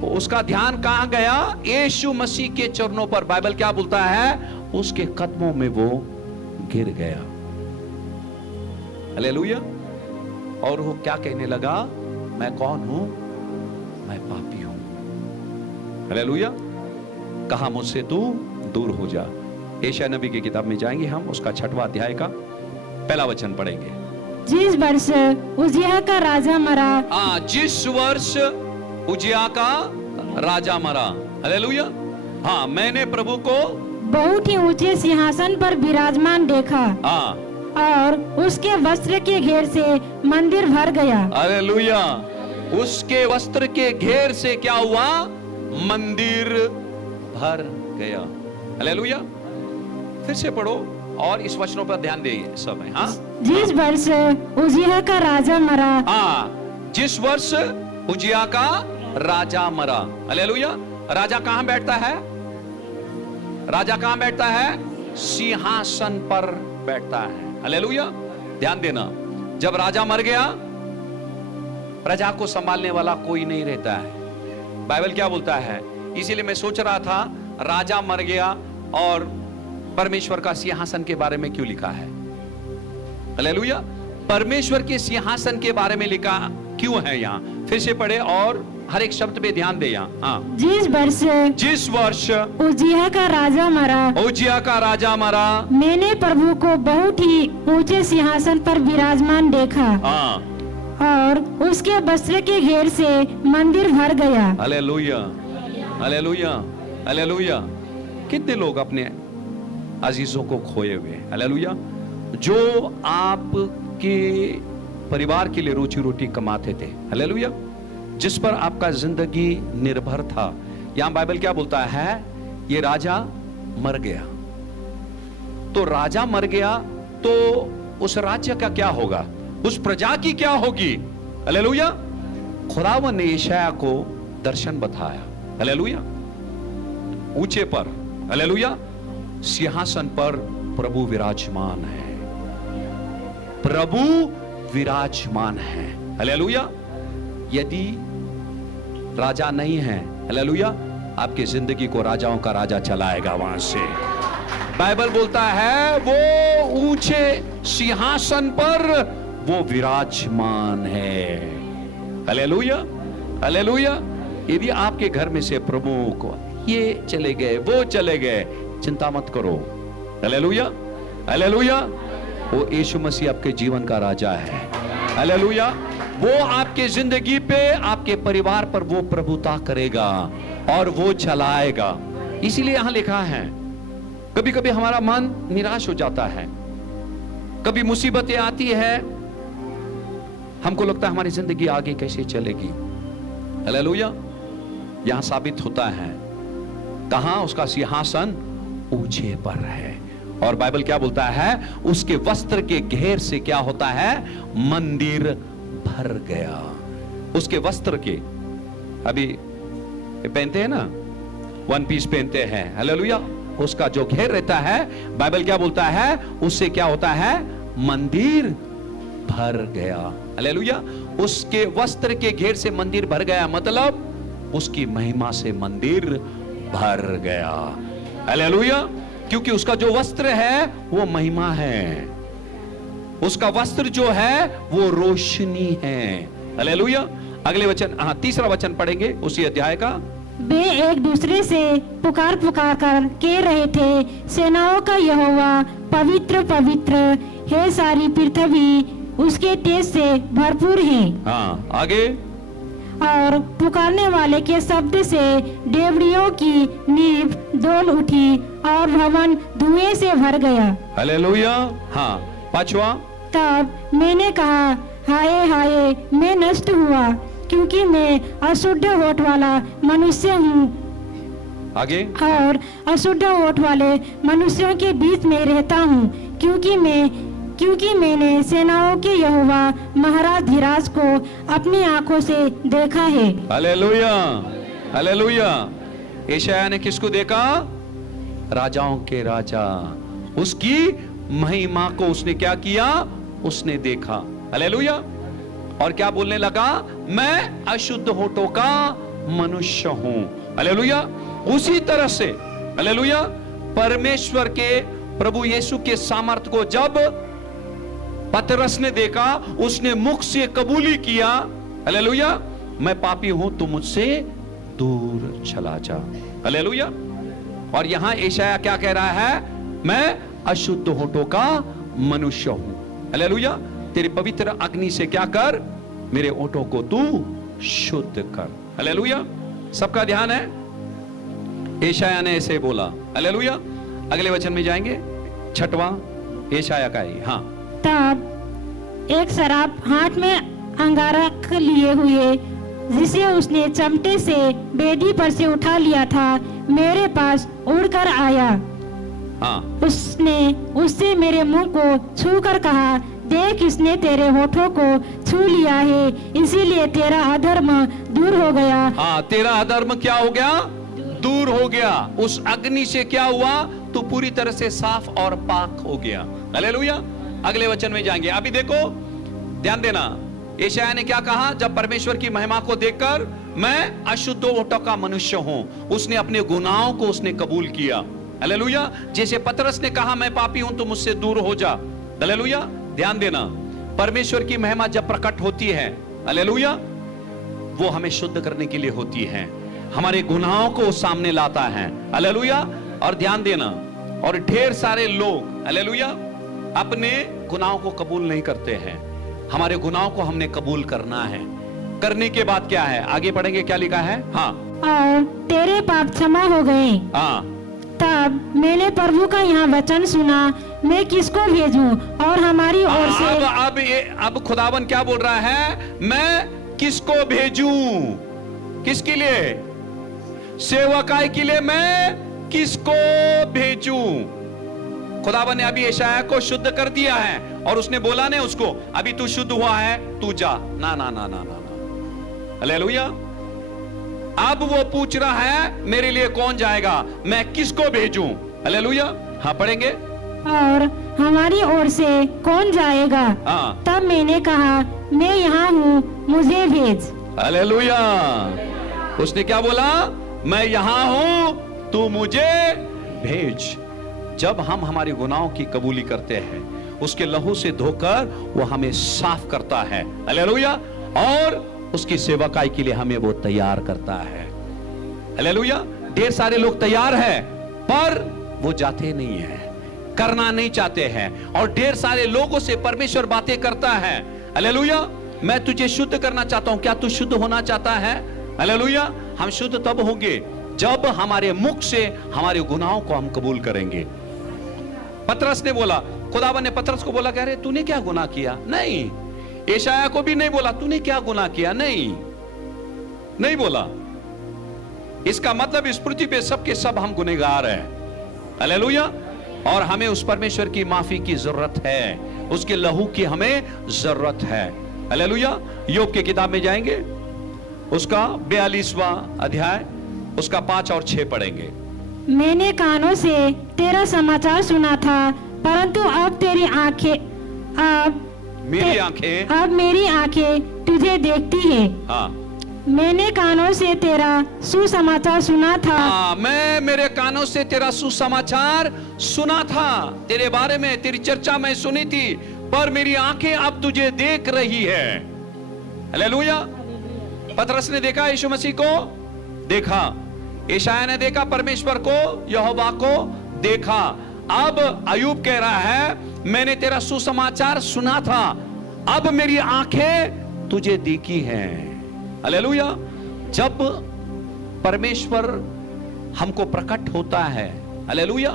उसका ध्यान कहां गया? यीशु मसीह के चरणों पर। बाइबल क्या बोलता है? उसके कदमों में वो गिर गया। हालेलुया। और वो क्या कहने लगा? मैं कौन हूं? मैं पापी हूं। हालेलुया। कहा मुझसे तू दूर हो जा। यशायाह नबी की किताब में जाएंगे हम, उसका 6वां अध्याय का पहला वचन पढ़ेंगे। जिस वर्ष उजिया का राजा मरा, जिस वर्ष उजिया का राजा मरा। हालेलुया। हाँ, मैंने प्रभु को बहुत ही ऊंचे सिंहासन पर विराजमान देखा हाँ, और उसके वस्त्र के घेर से मंदिर भर गया। हालेलुया। उसके वस्त्र के घेर से क्या हुआ? मंदिर भर गया। हालेलुया। फिर से पढ़ो और इस वचनों पर ध्यान दें सब है। हाँ, जिस वर्ष उजिया का राजा मरा, जिस वर्ष उजिया का राजा मरा। हालेलुया। राजा कहां बैठता है? राजा कहां बैठता है? सिंहासन पर बैठता है। हालेलुया। ध्यान देना, जब राजा मर गया प्रजा को संभालने वाला कोई नहीं रहता है। बाइबल क्या बोलता है? इसीलिए मैं सोच रहा था राजा मर गया और परमेश्वर का सिंहासन के बारे में क्यों लिखा है? हालेलुया। परमेश्वर के सिंहासन के बारे में लिखा क्यों है यहां? फिर से पढ़े और हर एक शब्द पे ध्यान दे यहां। हाँ, जिस वर्ष उजिया का राजा मरा, उजिया का राजा मरा, मैंने प्रभु को बहुत ही ऊंचे सिंहासन पर विराजमान देखा। हाँ, और उसके वस्त्र के घेर से मंदिर भर गया। हालेलुया। हालेलुया। हालेलुया। कितने लोग अपने अजीजों को खोए हुए? हालेलुया। जो आपके परिवार के लिए रोजी रोटी कमाते थे। हालेलुया। जिस पर आपका जिंदगी निर्भर था। यहां बाइबल क्या बोलता है? ये राजा मर गया। तो राजा मर गया तो उस राज्य का क्या होगा? उस प्रजा की क्या होगी? हालेलुया। खुदावन ने यशायाह को दर्शन बताया। हालेलुया। ऊंचे पर, हालेलुया, सिंहासन पर प्रभु विराजमान है। प्रभु विराजमान है। हालेलुया। यदि राजा नहीं है, हालेलुया, आपकी जिंदगी को राजाओं का राजा चलाएगा वहां से। बाइबल बोलता है वो ऊंचे सिंहासन पर वो विराजमान है। हालेलुया। हालेलुया। यदि आपके घर में से प्रमुख ये चले गए, वो चले गए, चिंता मत करो। हालेलुया। हालेलुया। वो यीशु मसीह आपके जीवन का राजा है। हालेलुया। वो आपके जिंदगी पे, आपके परिवार पर वो प्रभुता करेगा और वो चलाएगा। इसीलिए यहां लिखा है, कभी कभी हमारा मन निराश हो जाता है, कभी मुसीबतें आती है, हमको लगता है हमारी जिंदगी आगे कैसे चलेगी। हालेलुया। यहां साबित होता है कहां? उसका सिंहासन ऊंचे पर है। और बाइबल क्या बोलता है? उसके वस्त्र के घेर से क्या होता है? मंदिर भर गया। उसके वस्त्र के, अभी पहनते हैं ना, वन पीस पहनते हैं। हालेलुया। उसका जो घेर रहता है, बाइबल क्या बोलता है? उससे क्या होता है? मंदिर भर गया। हालेलुया। उसके वस्त्र के घेर से मंदिर भर गया, मतलब उसकी महिमा से मंदिर भर गया। हालेलुया। क्योंकि उसका जो वस्त्र है वो महिमा है, उसका वस्त्र जो है वो रोशनी है। हालेलुया। अगले वचन, तीसरा वचन पढ़ेंगे उसी अध्याय का। वे एक दूसरे से पुकार पुकार कर कह रहे थे, सेनाओं का यहोवा पवित्र पवित्र है, सारी पृथ्वी उसके तेज से भरपूर है। हाँ, आगे। और पुकारने वाले के शब्द से डेवड़ियों की नींव डोल उठी और भवन धुएं से भर गया। हालेलुया। हाँ, पांचवा। तब मैंने कहा, हाय हाय, मैं नष्ट हुआ, क्योंकि मैं अशुद्ध होठ वाला मनुष्य हूँ आगे। और अशुद्ध होठ वाले मनुष्यों के बीच में रहता हूँ, क्योंकि मैंने सेनाओं के यहोवा महाराज धीराज को अपनी आंखों से देखा है। हालेलुया। हालेलुया। यशायाह ने किसको देखा? राजाओं के राजा। उसकी महिमा को उसने क्या किया? उसने देखा। हालेलुया। और क्या बोलने लगा? मैं अशुद्ध होठों का मनुष्य हूं। हालेलुया। उसी तरह से, हालेलुया, परमेश्वर के प्रभु यीशु के सामर्थ को जब पतरस ने देखा, उसने मुख से कबूली किया, हालेलुया, मैं पापी हूं, तू मुझसे दूर चला जा। हालेलुया। और यहां यशायाह क्या कह रहा है? मैं अशुद्ध होठों का मनुष्य हूं। हालेलुया। तेरी पवित्र अग्नि से क्या कर? मेरे होठों को तू शुद्ध कर। हालेलुया। सबका ध्यान है, यशायाह ने ऐसे बोला। हालेलुया। अगले वचन में जाएंगे, 6वां यशायाह का ही। हाँ, तब एक शराब हाथ में अंगारक लिए हुए, जिसे उसने चमटे से बेदी पर से उठा लिया था, मेरे पास उड़कर आया। हाँ, उसने उससे मेरे मुंह को छूकर कहा, देख, इसने तेरे होठों को छू लिया है, इसीलिए तेरा अधर्म दूर हो गया। हाँ, तेरा अधर्म क्या हो गया? दूर हो गया। उस अग्नि से क्या हुआ? तू पूरी तरह से साफ और पाक हो गया। हालेलुया। अगले वचन में जाएंगे। अभी देखो, ध्यान देना, यशायाह ने क्या कहा? जब परमेश्वर की महिमा को देखकर मैं अशुद्ध होठों का मनुष्य हूं, उसने अपने गुनाहों को उसने कबूल किया। हालेलुया। जैसे पतरस ने कहा, मैं पापी हूं, तू मुझसे दूर हो जा। हालेलुया। ध्यान देना, परमेश्वर की महिमा जब प्रकट होती है, हालेलुया, वो हमें शुद्ध करने के लिए होती है, हमारे गुनाहों को सामने लाता है। हालेलुया। और ध्यान देना, और ढेर सारे लोग, हालेलुया, अपने गुनाहों को कबूल नहीं करते हैं। हमारे गुनाहों को हमने कबूल करना है। करने के बाद क्या है? आगे पढ़ेंगे, क्या लिखा है? हाँ, और तेरे पाप क्षमा हो गए। हाँ, तब मैंने प्रभु का यहाँ वचन सुना, मैं किसको भेजूं और हमारी ओर से। अब खुदावन क्या बोल रहा है? मैं किसको भेजूं? किसके लिए? सेवकाई के लिए मैं किसको भेजूं? खुदावन ने अभी यशायाह को शुद्ध कर दिया है और उसने बोला ने उसको, अभी तू शुद्ध हुआ है, तू जा। ना ना ना ना ना ना। हालेलुया। अब वो पूछ रहा है, मेरे लिए कौन जाएगा? मैं किसको भेजूं? हालेलुया। हाँ, पढ़ेंगे। और हमारी ओर से कौन जाएगा? हाँ। तब मैंने कहा, मैं यहाँ हूँ, मुझे भेज। हालेलुया। उसने क्या बोला? मैं यहाँ हूं, तू मुझे भेज। जब हम हमारे गुनाहों की कबूली करते हैं, उसके लहू से धोकर वो हमें साफ करता है। हालेलुया। और उसकी सेवकाई के लिए हमें वो तैयार करता है। हालेलुया। ढेर सारे लोग तैयार हैं, पर वो जाते नहीं हैं, करना नहीं चाहते हैं। और ढेर सारे लोगों से परमेश्वर बातें करता है। हालेलुया। मैं तुझे शुद्ध करना चाहता हूं, क्या तू शुद्ध होना चाहता है? हालेलुया। हम शुद्ध तब होंगे जब हमारे मुख से हमारे गुनाहों को हम कबूल करेंगे। पतरस ने बोला, खुदावन ने पतरस को बोला, कह रहे तूने क्या गुनाह किया? नहीं। यशायाह को भी नहीं बोला, तूने क्या गुनाह किया? नहीं बोला। इसका मतलब इस पृथ्वी पे सबके सब हम गुनहगार हैं। हालेलुया। और हमें उस परमेश्वर की माफी की जरूरत है, उसके लहू की हमें जरूरत है। हालेलुया। योग की किताब में जाएंगे, उसका 42वां अध्याय, उसका 5 और 6 पढ़ेंगे। मैंने कानों से तेरा समाचार सुना था, परंतु अब तेरी आंखें, अब मेरी आंखें तुझे देखती है। हाँ, मैंने कानों से तेरा सुसमाचार सुना था। हाँ, मैं मेरे कानों से तेरा सुसमाचार सुना था, तेरे बारे में तेरी चर्चा मैं सुनी थी, पर मेरी आंखें अब तुझे देख रही है। हालेलुया। पतरस ने देखा यीशु मसीह को, देखा। यशायाह ने देखा परमेश्वर को, यहोवा को देखा। अब अय्यूब कह रहा है, मैंने तेरा सुसमाचार सुना था, अब मेरी आंखें तुझे देखी हैं। हालेलुया। जब परमेश्वर हमको प्रकट होता है, हालेलुया,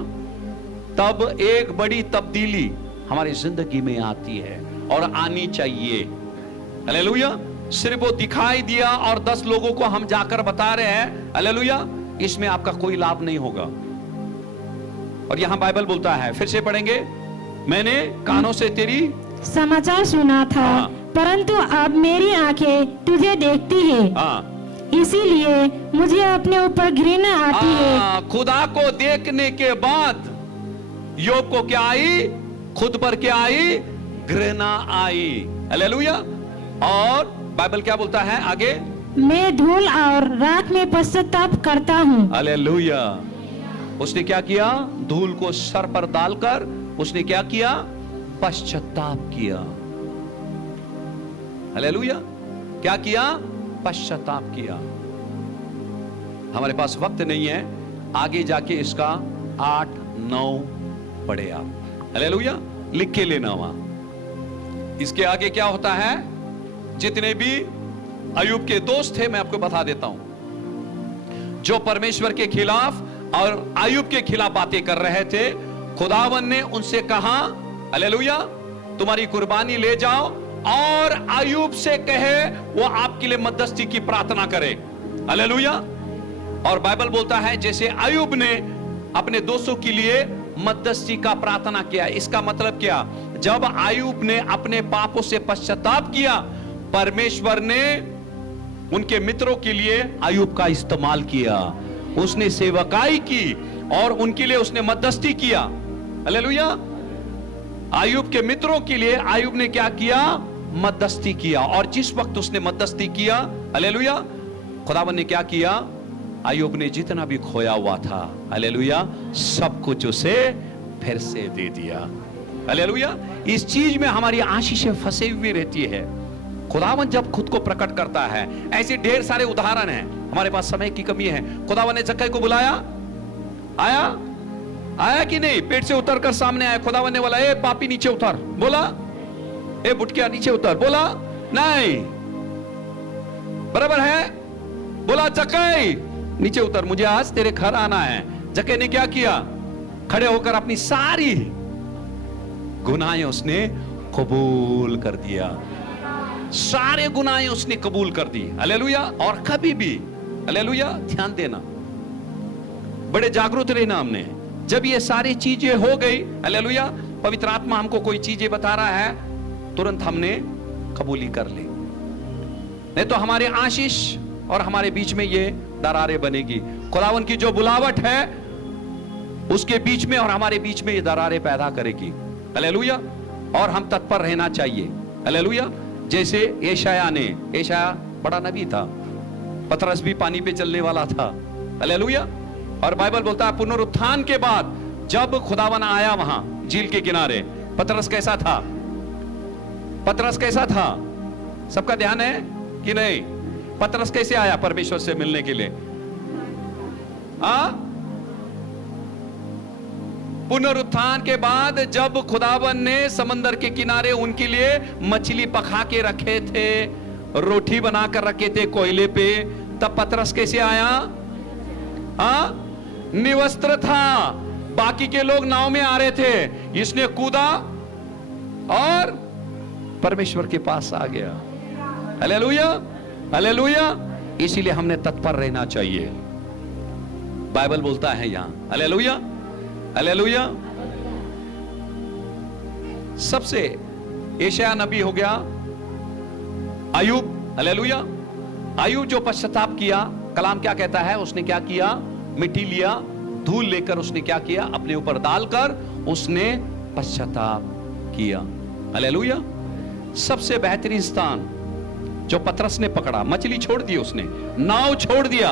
तब एक बड़ी तब्दीली हमारी जिंदगी में आती है और आनी चाहिए। हालेलुया। सिर्फ वो दिखाई दिया और 10 लोगों को हम जाकर बता रहे हैं, हालेलुया, इसमें आपका कोई लाभ नहीं होगा। और यहां बाइबल बोलता है, फिर से पढ़ेंगे, मैंने कानों से तेरी समाचार सुना था। हाँ। परंतु अब मेरी आंखें तुझे देखती है। हाँ। इसीलिए मुझे अपने ऊपर घृणा आती है। खुदा को देखने के बाद योग को क्या आई? खुद पर क्या आई? घृणा आई। हालेलुया। और बाइबल क्या बोलता है आगे? मैं धूल और राख में पश्चाताप करता हूँ। हालेलुया। उसने क्या किया? धूल को सर पर डालकर उसने क्या किया? पश्चाताप किया। हालेलुया। क्या किया? पश्चाताप किया। हमारे पास वक्त नहीं है, आगे जाके इसका 8-9 पढ़े आप। हालेलुया, लिख के लेना वहां। इसके आगे क्या होता है? जितने भी अय्यूब के दोस्त थे, मैं आपको बता देता हूं, जो परमेश्वर के खिलाफ और अय्यूब के खिलाफ बातें कर रहे थे, खुदावन ने उनसे कहा, हालेलुया, तुम्हारी कुर्बानी ले जाओ और अय्यूब से कहे वो आपके लिए मध्यस्थी की प्रार्थना करे। हालेलुया। और बाइबल बोलता है जैसे अय्यूब ने अपने दोस्तों के लिए मध्यस्थी का प्रार्थना किया। इसका मतलब क्या? जब अय्यूब ने अपने पापों से पश्चाताप किया, परमेश्वर ने उनके मित्रों के लिए अय्यूब का इस्तेमाल किया। उसने सेवकाई की और उनके लिए उसने मध्यस्थी किया। हालेलुया। अय्यूब के मित्रों के लिए अय्यूब ने क्या किया? मध्यस्थी किया। और जिस वक्त उसने मध्यस्थी किया, हालेलुया, खुदावन ने क्या किया? अय्यूब ने जितना भी खोया हुआ था, हालेलुया, सब कुछ उसे फिर से दे दिया। हालेलुया। इस चीज में हमारी आशीषें फंसे हुए रहती है। खुदावन जब खुद को प्रकट करता है, ऐसे ढेर सारे उदाहरण हैं। हमारे पास समय की कमी है। खुदावन ने जक्कई को बुलाया, आया कि नहीं? पेट से उतर कर सामने आया। खुदावन ने बोला, ए पापी नीचे उतर। बोला, ए बुटकिया नीचे उतर। बोला, नहीं। बराबर है? बोला, जक्कई नीचे उतर, मुझे आज तेरे घर आना है। जक्कई ने क्या किया? खड़े होकर अपनी सारी गुनाहें उसने कबूल कर दिया। सारे गुनाहें उसने कबूल कर दी। हालेलुया। और कभी भी, हालेलुया, ध्यान देना, बड़े जागरूक रहना। हमने जब ये सारी चीजें हो गई, हालेलुया, पवित्र आत्मा हमको कोई चीजें बता रहा है, तुरंत हमने कबूली कर ली। नहीं तो हमारे आशीष और हमारे बीच में ये दरारें बनेगी। खुदावन की जो बुलावट है उसके बीच में और हमारे बीच में ये दरारें पैदा करेगी। हालेलुया। और हम तत्पर रहना चाहिए। हालेलुया। जैसे एशाया बड़ा नबी था, पतरस भी पानी पे चलने वाला था। हालेलुया। और बाइबल बोलता है पुनरुत्थान के बाद जब खुदावन आया वहां झील के किनारे, पतरस कैसा था? पतरस कैसा था? सबका ध्यान है कि नहीं? पतरस कैसे आया परमेश्वर से मिलने के लिए? पुनरुत्थान के बाद जब खुदावन ने समंदर के किनारे उनके लिए मछली पका के रखे थे, रोटी बनाकर रखे थे कोयले पे, तब पतरस कैसे आया? निवस्त्र था। बाकी के लोग नाव में आ रहे थे, इसने कूदा और परमेश्वर के पास आ गया। Hallelujah, hallelujah. इसीलिए हमने तत्पर रहना चाहिए। बाइबल बोलता है यहां, हालेलुया, हालेलुया। सबसे एशाया नबी हो गया अय्यूब। हालेलुया। अय्यूब जो पश्चाताप किया, कलाम क्या कहता है? उसने क्या किया? मिट्टी लिया, धूल लेकर उसने क्या किया? अपने ऊपर डालकर उसने पश्चाताप किया। हालेलुया। सबसे बेहतरीन स्थान जो पतरस ने पकड़ा, मछली छोड़ दी उसने, नाव छोड़ दिया।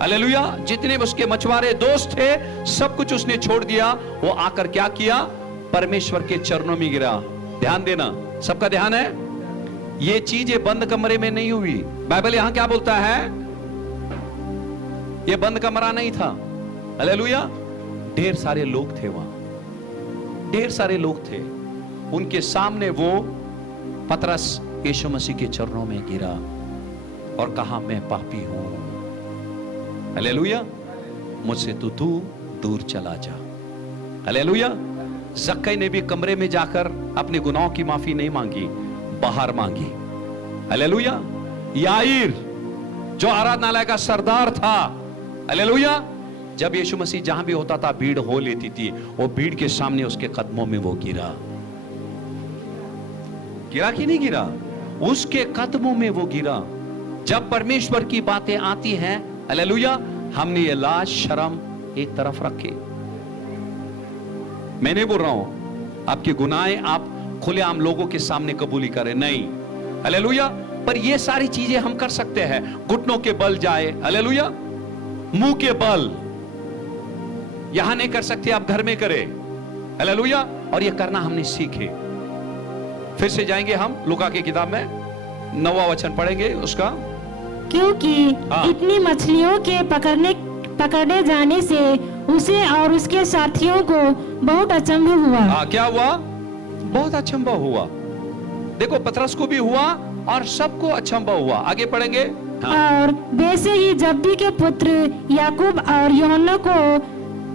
हालेलुया। जितने उसके मछुआरे दोस्त थे सब कुछ उसने छोड़ दिया। वो आकर क्या किया? परमेश्वर के चरणों में गिरा। ध्यान देना, सबका ध्यान है, ये चीजें बंद कमरे में नहीं हुई। बाइबल यहां क्या बोलता है? ये बंद कमरा नहीं था। हालेलुया। ढेर सारे लोग थे वहां, ढेर सारे लोग थे। उनके सामने वो पतरस यीशु मसीह के चरणों में गिरा और कहा, मैं पापी हूं, हालेलुया, मुझसे तू दूर चला जा। हालेलुया। जक्कई ने भी कमरे में जाकर अपने गुनाहों की माफी नहीं मांगी, बाहर मांगी। हालेलुया। याईर जो आराधनालय का सरदार था, हालेलुया, जब यीशु मसीह जहां भी होता था भीड़ हो लेती थी, वो भीड़ के सामने उसके कदमों में वो गिरा। गिरा कि नहीं गिरा? उसके कदमों में वो गिरा। जब परमेश्वर की बातें आती हैं, हालेलुया, हमने ये लाज शर्म एक तरफ रखे। मैं नहीं बोल रहा हूं आपके गुनाहें आप खुलेआम लोगों के सामने कबूली करें, नहीं। हालेलुया। पर ये सारी चीजें हम कर सकते हैं। घुटनों के बल जाए, हालेलुया, मुंह के बल यहां नहीं कर सकते, आप घर में करें। हालेलुया। और ये करना हमने सीखे। फिर से जाएंगे हम लूका की किताब में, 9वां वचन पढ़ेंगे उसका। क्योंकि हाँ। इतनी मछलियों के पकड़े जाने से उसे और उसके साथियों को बहुत अचंभ हुआ। हाँ, क्या हुआ? बहुत अचंभव हुआ। देखो, पतरस को भी हुआ और सबको अचंभव हुआ। आगे पढ़ेंगे। हाँ। और वैसे ही जब्दी के पुत्र याकूब और यूहन्ना को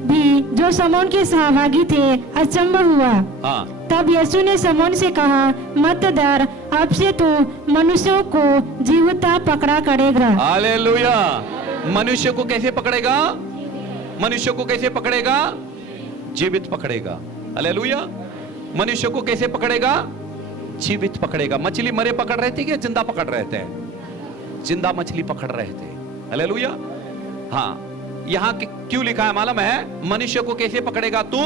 भी, जो शमौन के सहभागी थे, अचंभ हुआ। हाँ। तब यीशु ने शमौन से कहा, मत डर, अब से तू मनुष्यों को जीवता पकड़ा करेगा। हालेलुया। मनुष्य को कैसे पकड़ेगा? मनुष्य को कैसे पकड़ेगा? जीवित पकड़ेगा। हालेलुया। मनुष्य को कैसे पकड़ेगा? जीवित पकड़ेगा। मछली मरे पकड़ रहे थे कि जिंदा पकड़ रहे थे? जिंदा मछली पकड़ रहे थे। हालेलुया। हाँ, यहां क्यों लिखा है मालूम है? मनुष्य को कैसे पकड़ेगा? तू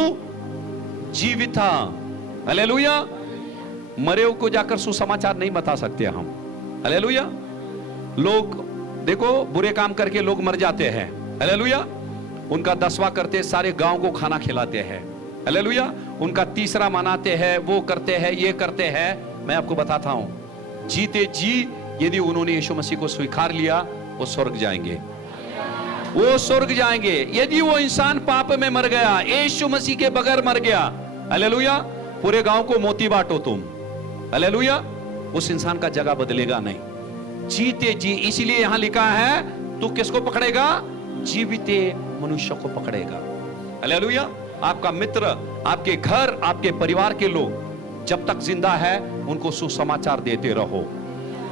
जीवित था। हालेलुया। मरे को जाकर सुसमाचार नहीं बता सकते हम। हालेलुया। लोग देखो, बुरे काम करके लोग मर जाते हैं। हालेलुया। उनका 10वां करते, सारे गांव को खाना खिलाते हैं। हालेलुया। उनका 3रा मनाते हैं, वो करते हैं, ये करते हैं। मैं आपको बताता हूं, जीते जी यदि उन्होंने यीशु मसीह को स्वीकार लिया, वो स्वर्ग जाएंगे। वो स्वर्ग जाएंगे। यदि वो इंसान पाप में मर गया, यीशु मसीह के बगैर मर गया, हालेलुया, पूरे गांव को मोती बांटो तुम, हालेलुया, उस इंसान का जगह बदलेगा नहीं। जीते जी, इसीलिए यहां लिखा है, तू किसको पकड़ेगा? जीविते मनुष्य को पकड़ेगा। हालेलुया। आपका मित्र, आपके घर, आपके परिवार के लोग जब तक जिंदा है, उनको सुसमाचार देते रहो।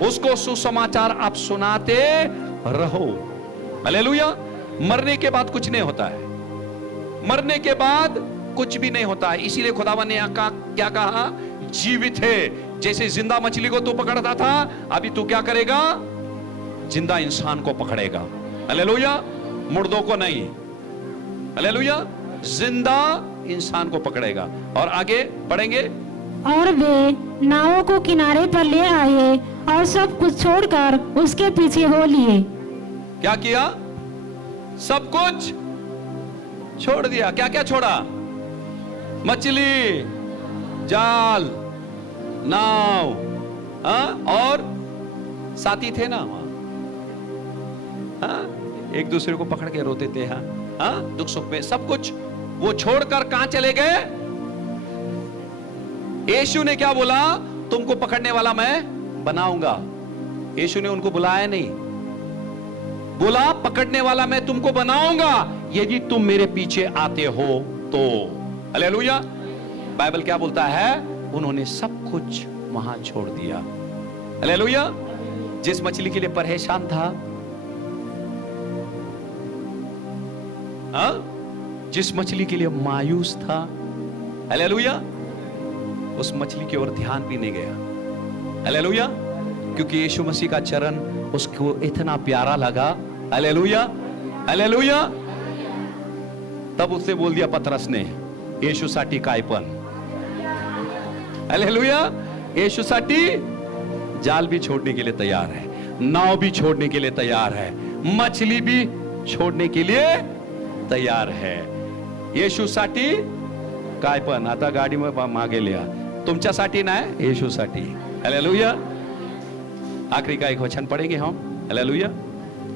उसको सुसमाचार आप सुनाते रहो। हालेलुया। मरने के बाद कुछ नहीं होता है। मरने के बाद कुछ भी नहीं होता है। इसीलिए खुदावन ने क्या कहा? जीवित है। जैसे जिंदा मछली को तू पकड़ता था, अभी तू क्या करेगा? जिंदा इंसान को पकड़ेगा। हालेलुया। मुर्दों को नहीं। हालेलुया। जिंदा इंसान को पकड़ेगा। और आगे बढ़ेंगे। और वे नावों को किनारे पर ले आए और सब कुछ छोड़कर उसके पीछे हो लिए। क्या किया? सब कुछ छोड़ दिया। क्या क्या छोड़ा? मछली, जाल, नाव, और साथी थे ना वहां, एक दूसरे को पकड़ के रोते थे। दुख सुख में सब कुछ वो छोड़कर कहां चले गए? यीशु ने क्या बोला? तुमको पकड़ने वाला मैं बनाऊंगा। यीशु ने उनको बुलाया नहीं, बोला पकड़ने वाला मैं तुमको बनाऊंगा यदि तुम मेरे पीछे आते हो तो। हालेलुया। बाइबल क्या बोलता है? उन्होंने सब कुछ वहां छोड़ दिया। हालेलुया। जिस मछली के लिए परेशान था, जिस मछली के लिए मायूस था, हालेलुया, उस मछली की ओर ध्यान भी नहीं गया। हालेलुया। क्योंकि यीशु मसीह का चरण उसको इतना प्यारा लगा। हालेलुया। हालेलुया। तब उससे बोल दिया पतरस ने, यीशु साठी काय पण। हालेलुया। यीशु साठी जाल भी छोड़ने के लिए तैयार है, नाव भी छोड़ने के लिए तैयार है, मछली भी छोड़ने के लिए तैयार है। येशू साठी काय पण। आता गाडी में मागे लिया, तुमच्यासाठी नाही, येशूसाठी। हालेलुया। आखिरी का एक वचन पढ़ेंगे हम, हालेलुया,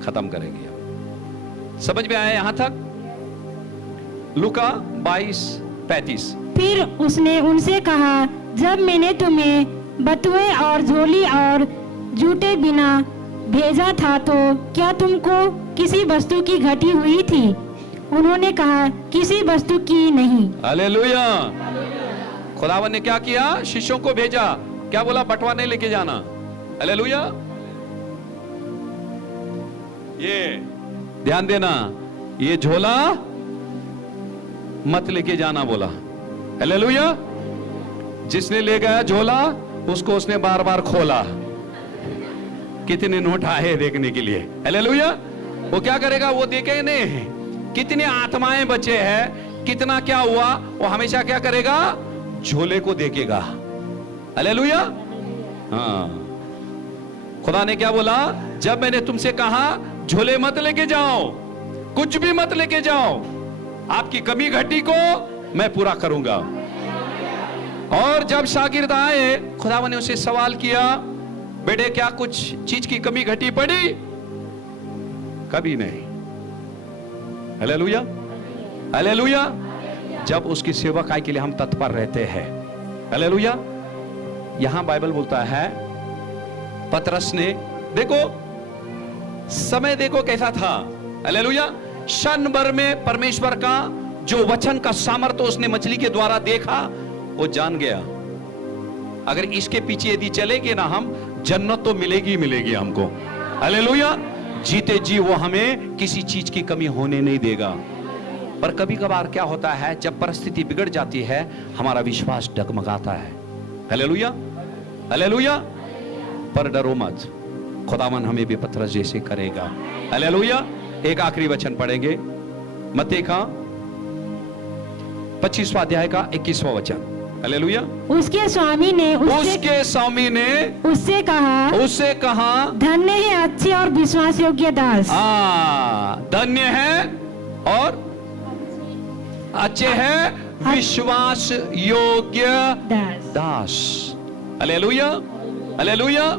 खत्म करेंगे हम। समझ में आया यहां तक? लूका 22:35। फिर उसने उनसे कहा, जब मैंने तुम्हें बटुए और झोली और जूते बिना भेजा था तो क्या तुमको किसी वस्तु की घटी हुई थी? उन्होंने कहा, किसी वस्तु की नहीं। हालेलुया। खुदावन ने क्या किया? शिष्यों को भेजा। क्या बोला? बटवा नहीं लेके जाना। हालेलुया। ये ध्यान देना, ये झोला मत लेके जाना बोला। हालेलुया। जिसने ले गया झोला, उसको उसने बार बार खोला, कितने नोट आए देखने के लिए। हालेलुया। वो क्या करेगा? वो देखे नहीं कितने आत्माएं बचे हैं, कितना क्या हुआ, वो हमेशा क्या करेगा? झोले को देखेगा। हालेलुया। हाँ, खुदा ने क्या बोला? जब मैंने तुमसे कहा झोले मत लेके जाओ, कुछ भी मत लेके जाओ, आपकी कमी घटी को मैं पूरा करूंगा। और जब शागिर्द आए, खुदावन ने उसे सवाल किया, बेटे क्या कुछ चीज की कमी घटी पड़ी? कभी नहीं। Hallelujah, hallelujah. जब उसकी सेवकाई के लिए हम तत्पर रहते हैं। हालेलुया। यहां बाइबल बोलता है पतरस ने, देखो समय देखो कैसा था। हालेलुया। क्षण भर में परमेश्वर का जो वचन का सामर्थ्य उसने मछली के द्वारा देखा, वो जान गया अगर इसके पीछे यदि चलेंगे ना हम, जन्नत तो मिलेगी मिलेगी हमको। हालेलुया। जीते जी वो हमें किसी चीज की कमी होने नहीं देगा। पर कभी कभार क्या होता है, जब परिस्थिति बिगड़ जाती है, हमारा विश्वास डगमगाता है। Hallelujah, hallelujah. पर डरो मत, खुदावन हमें भी पतरस जैसे करेगा। हालेलुया। एक आखिरी वचन पढ़ेंगे, मत्ती का 25वां अध्याय का 21वां वचन। हालेलुया। उसके स्वामी ने उससे कहा, धन्य है अच्छे और विश्वास योग्य दास। धन्य है और अच्छे है विश्वास योग्य दास। Hallelujah, hallelujah.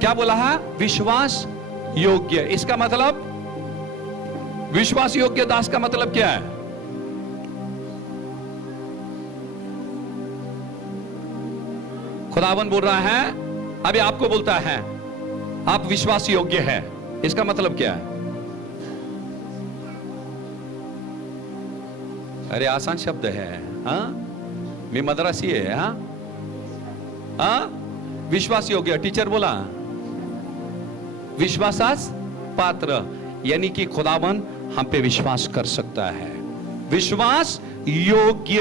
क्या बोला है? विश्वास योग्य। इसका मतलब, विश्वास योग्य दास का मतलब क्या है? खुदावन बोल रहा है, अभी आपको बोलता है आप विश्वास योग्य है। इसका मतलब क्या है? अरे आसान शब्द है। हाँ, मैं मद्रासी है। हाँ, विश्वास योग्य। टीचर बोला विश्वासास पात्र, यानी कि खुदावन हम पे विश्वास कर सकता है। विश्वास योग्य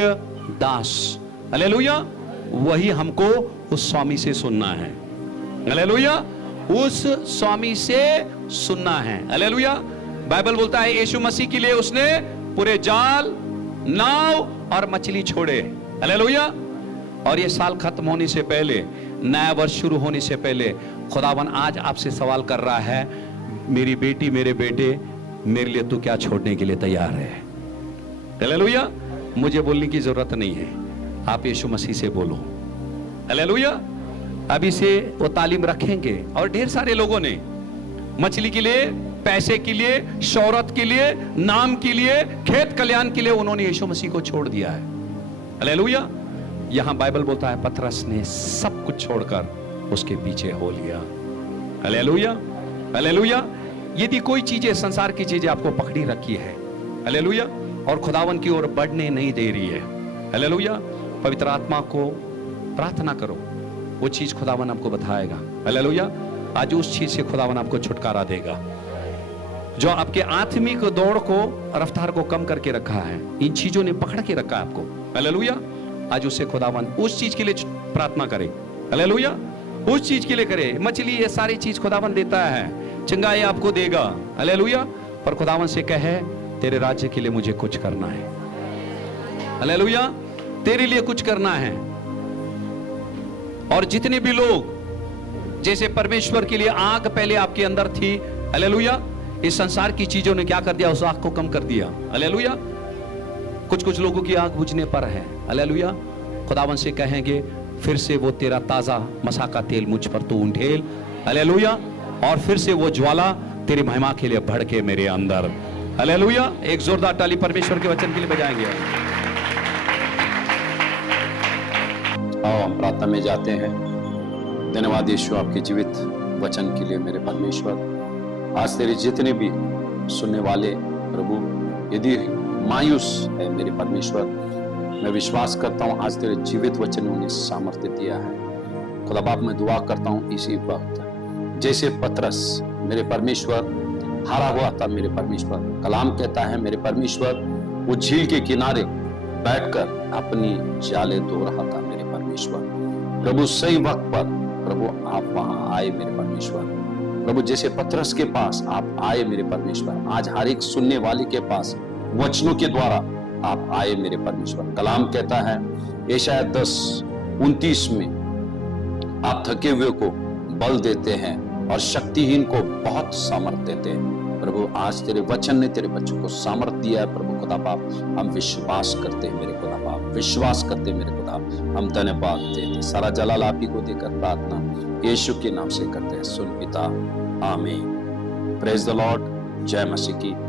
दास। हालेलुया। वही हमको उस स्वामी से सुनना है। हालेलुया। उस स्वामी से सुनना है। हालेलुया। बाइबल बोलता है यीशु मसीह के लिए उसने पूरे जाल, नाव और मछली छोड़े। हालेलुया। और ये साल खत्म होने से पहले, नया वर्ष शुरू होने से पहले, खुदावन आज आपसे सवाल कर रहा है, मेरी बेटी, मेरे बेटे, मेरे लिए तू क्या छोड़ने के लिए तैयार है? हालेलुया। मुझे बोलने की जरूरत नहीं है, आप यीशु मसीह से बोलो। हालेलुया। अभी से वो तालीम रखेंगे। और ढेर सारे लोगों ने मछली के लिए, पैसे के लिए, शौहरत के लिए, नाम के लिए, खेत कल्याण के लिए उन्होंने यीशु मसीह को छोड़ दिया है। हालेलुया। यहां बाइबल बोलता है पतरस ने सब कुछ छोड़कर उसके पीछे हो लिया। Hallelujah, hallelujah. यदि कोई चीजें, संसार की चीजें आपको पकड़ी रखी है, हालेलुया, और खुदावन की ओर बढ़ने नहीं दे रही है, हालेलुया, पवित्र आत्मा को प्रार्थना करो, वो चीज खुदावन आपको बताएगा। हालेलुया। आज उस चीज से खुदावन आपको छुटकारा देगा जो आपके आत्मिक दौड़ को, रफ्तार को कम करके रखा है। इन चीजों ने पकड़ के रखा है आपको। हालेलुया। आज उससे खुदावन उस चीज के लिए प्रार्थना करे। हालेलुया। उस चीज के लिए करे। मछली, ये सारी चीज खुदावन देता है, चंगाई आपको देगा। हालेलुया। पर खुदावन से कहे, तेरे राज्य के लिए मुझे कुछ करना है। हालेलुया। तेरे लिए कुछ करना है। और जितने भी लोग, जैसे परमेश्वर के लिए आग पहले आपके अंदर थी, हालेलुया, इस संसार की चीजों ने क्या कर दिया? उस आग को कम कर दिया। हालेलुया। कुछ लोगों की आग बुझने पर है। हालेलुया। खुदावन से कहेंगे, फिर से वो तेरा ताजा मसा का तेल मुझ पर तू उंडेल। हालेलुया। और फिर से वो ज्वाला तेरी महिमा के लिए बढ़ के मेरे अंदर। हालेलुया। एक जोरदार ताली परमेश्वर के वचन के लिए बजाएंगे। आओ हम प्रार्थना में जाते हैं। धन्यवाद यीशु आपके जीवित वचन के लिए मेरे परमेश्वर। आज तेरे जितने भी सुनने वाले प्रभु यदि मायूस है मेरे परमेश्वर, मैं विश्वास करता हूं आज तेरे जीवित वचन ने उन्हें सामर्थ्य दिया है। खुदा बाप मैं दुआ करता हूं इसी वक्त, जैसे पतरस मेरे परमेश्वर हारा हुआ था मेरे परमेश्वर, कलाम कहता है मेरे परमेश्वर वो झील के किनारे बैठकर अपनी जाले धो रहा था मेरे परमेश्वर। प्रभु सही वक्त पर प्रभु आप वहां आए मेरे परमेश्वर। प्रभु जैसे पतरस के पास आप आए मेरे परमेश्वर, आज हर एक सुनने वाले के पास वचनों के द्वारा आप आए मेरे परमेश्वर। कलाम कहता है यशायाह 10:29 में, आप थके हुए को बल देते हैं और शक्तिहीन को बहुत सामर्थ देते हैं। प्रभु आज तेरे वचन ने तेरे बच्चों को सामर्थ्य दिया है प्रभु खुदा बाप, हम विश्वास करते हैं मेरे खुदा बाप, विश्वास करते हैं मेरे खुदा, हम धन्यवाद देते हैं। सारा जलाल आप ही को देकर प्रार्थना यीशु के नाम से करते हैं, सुन पिता, आमीन। Praise the Lord. जय मसीह की।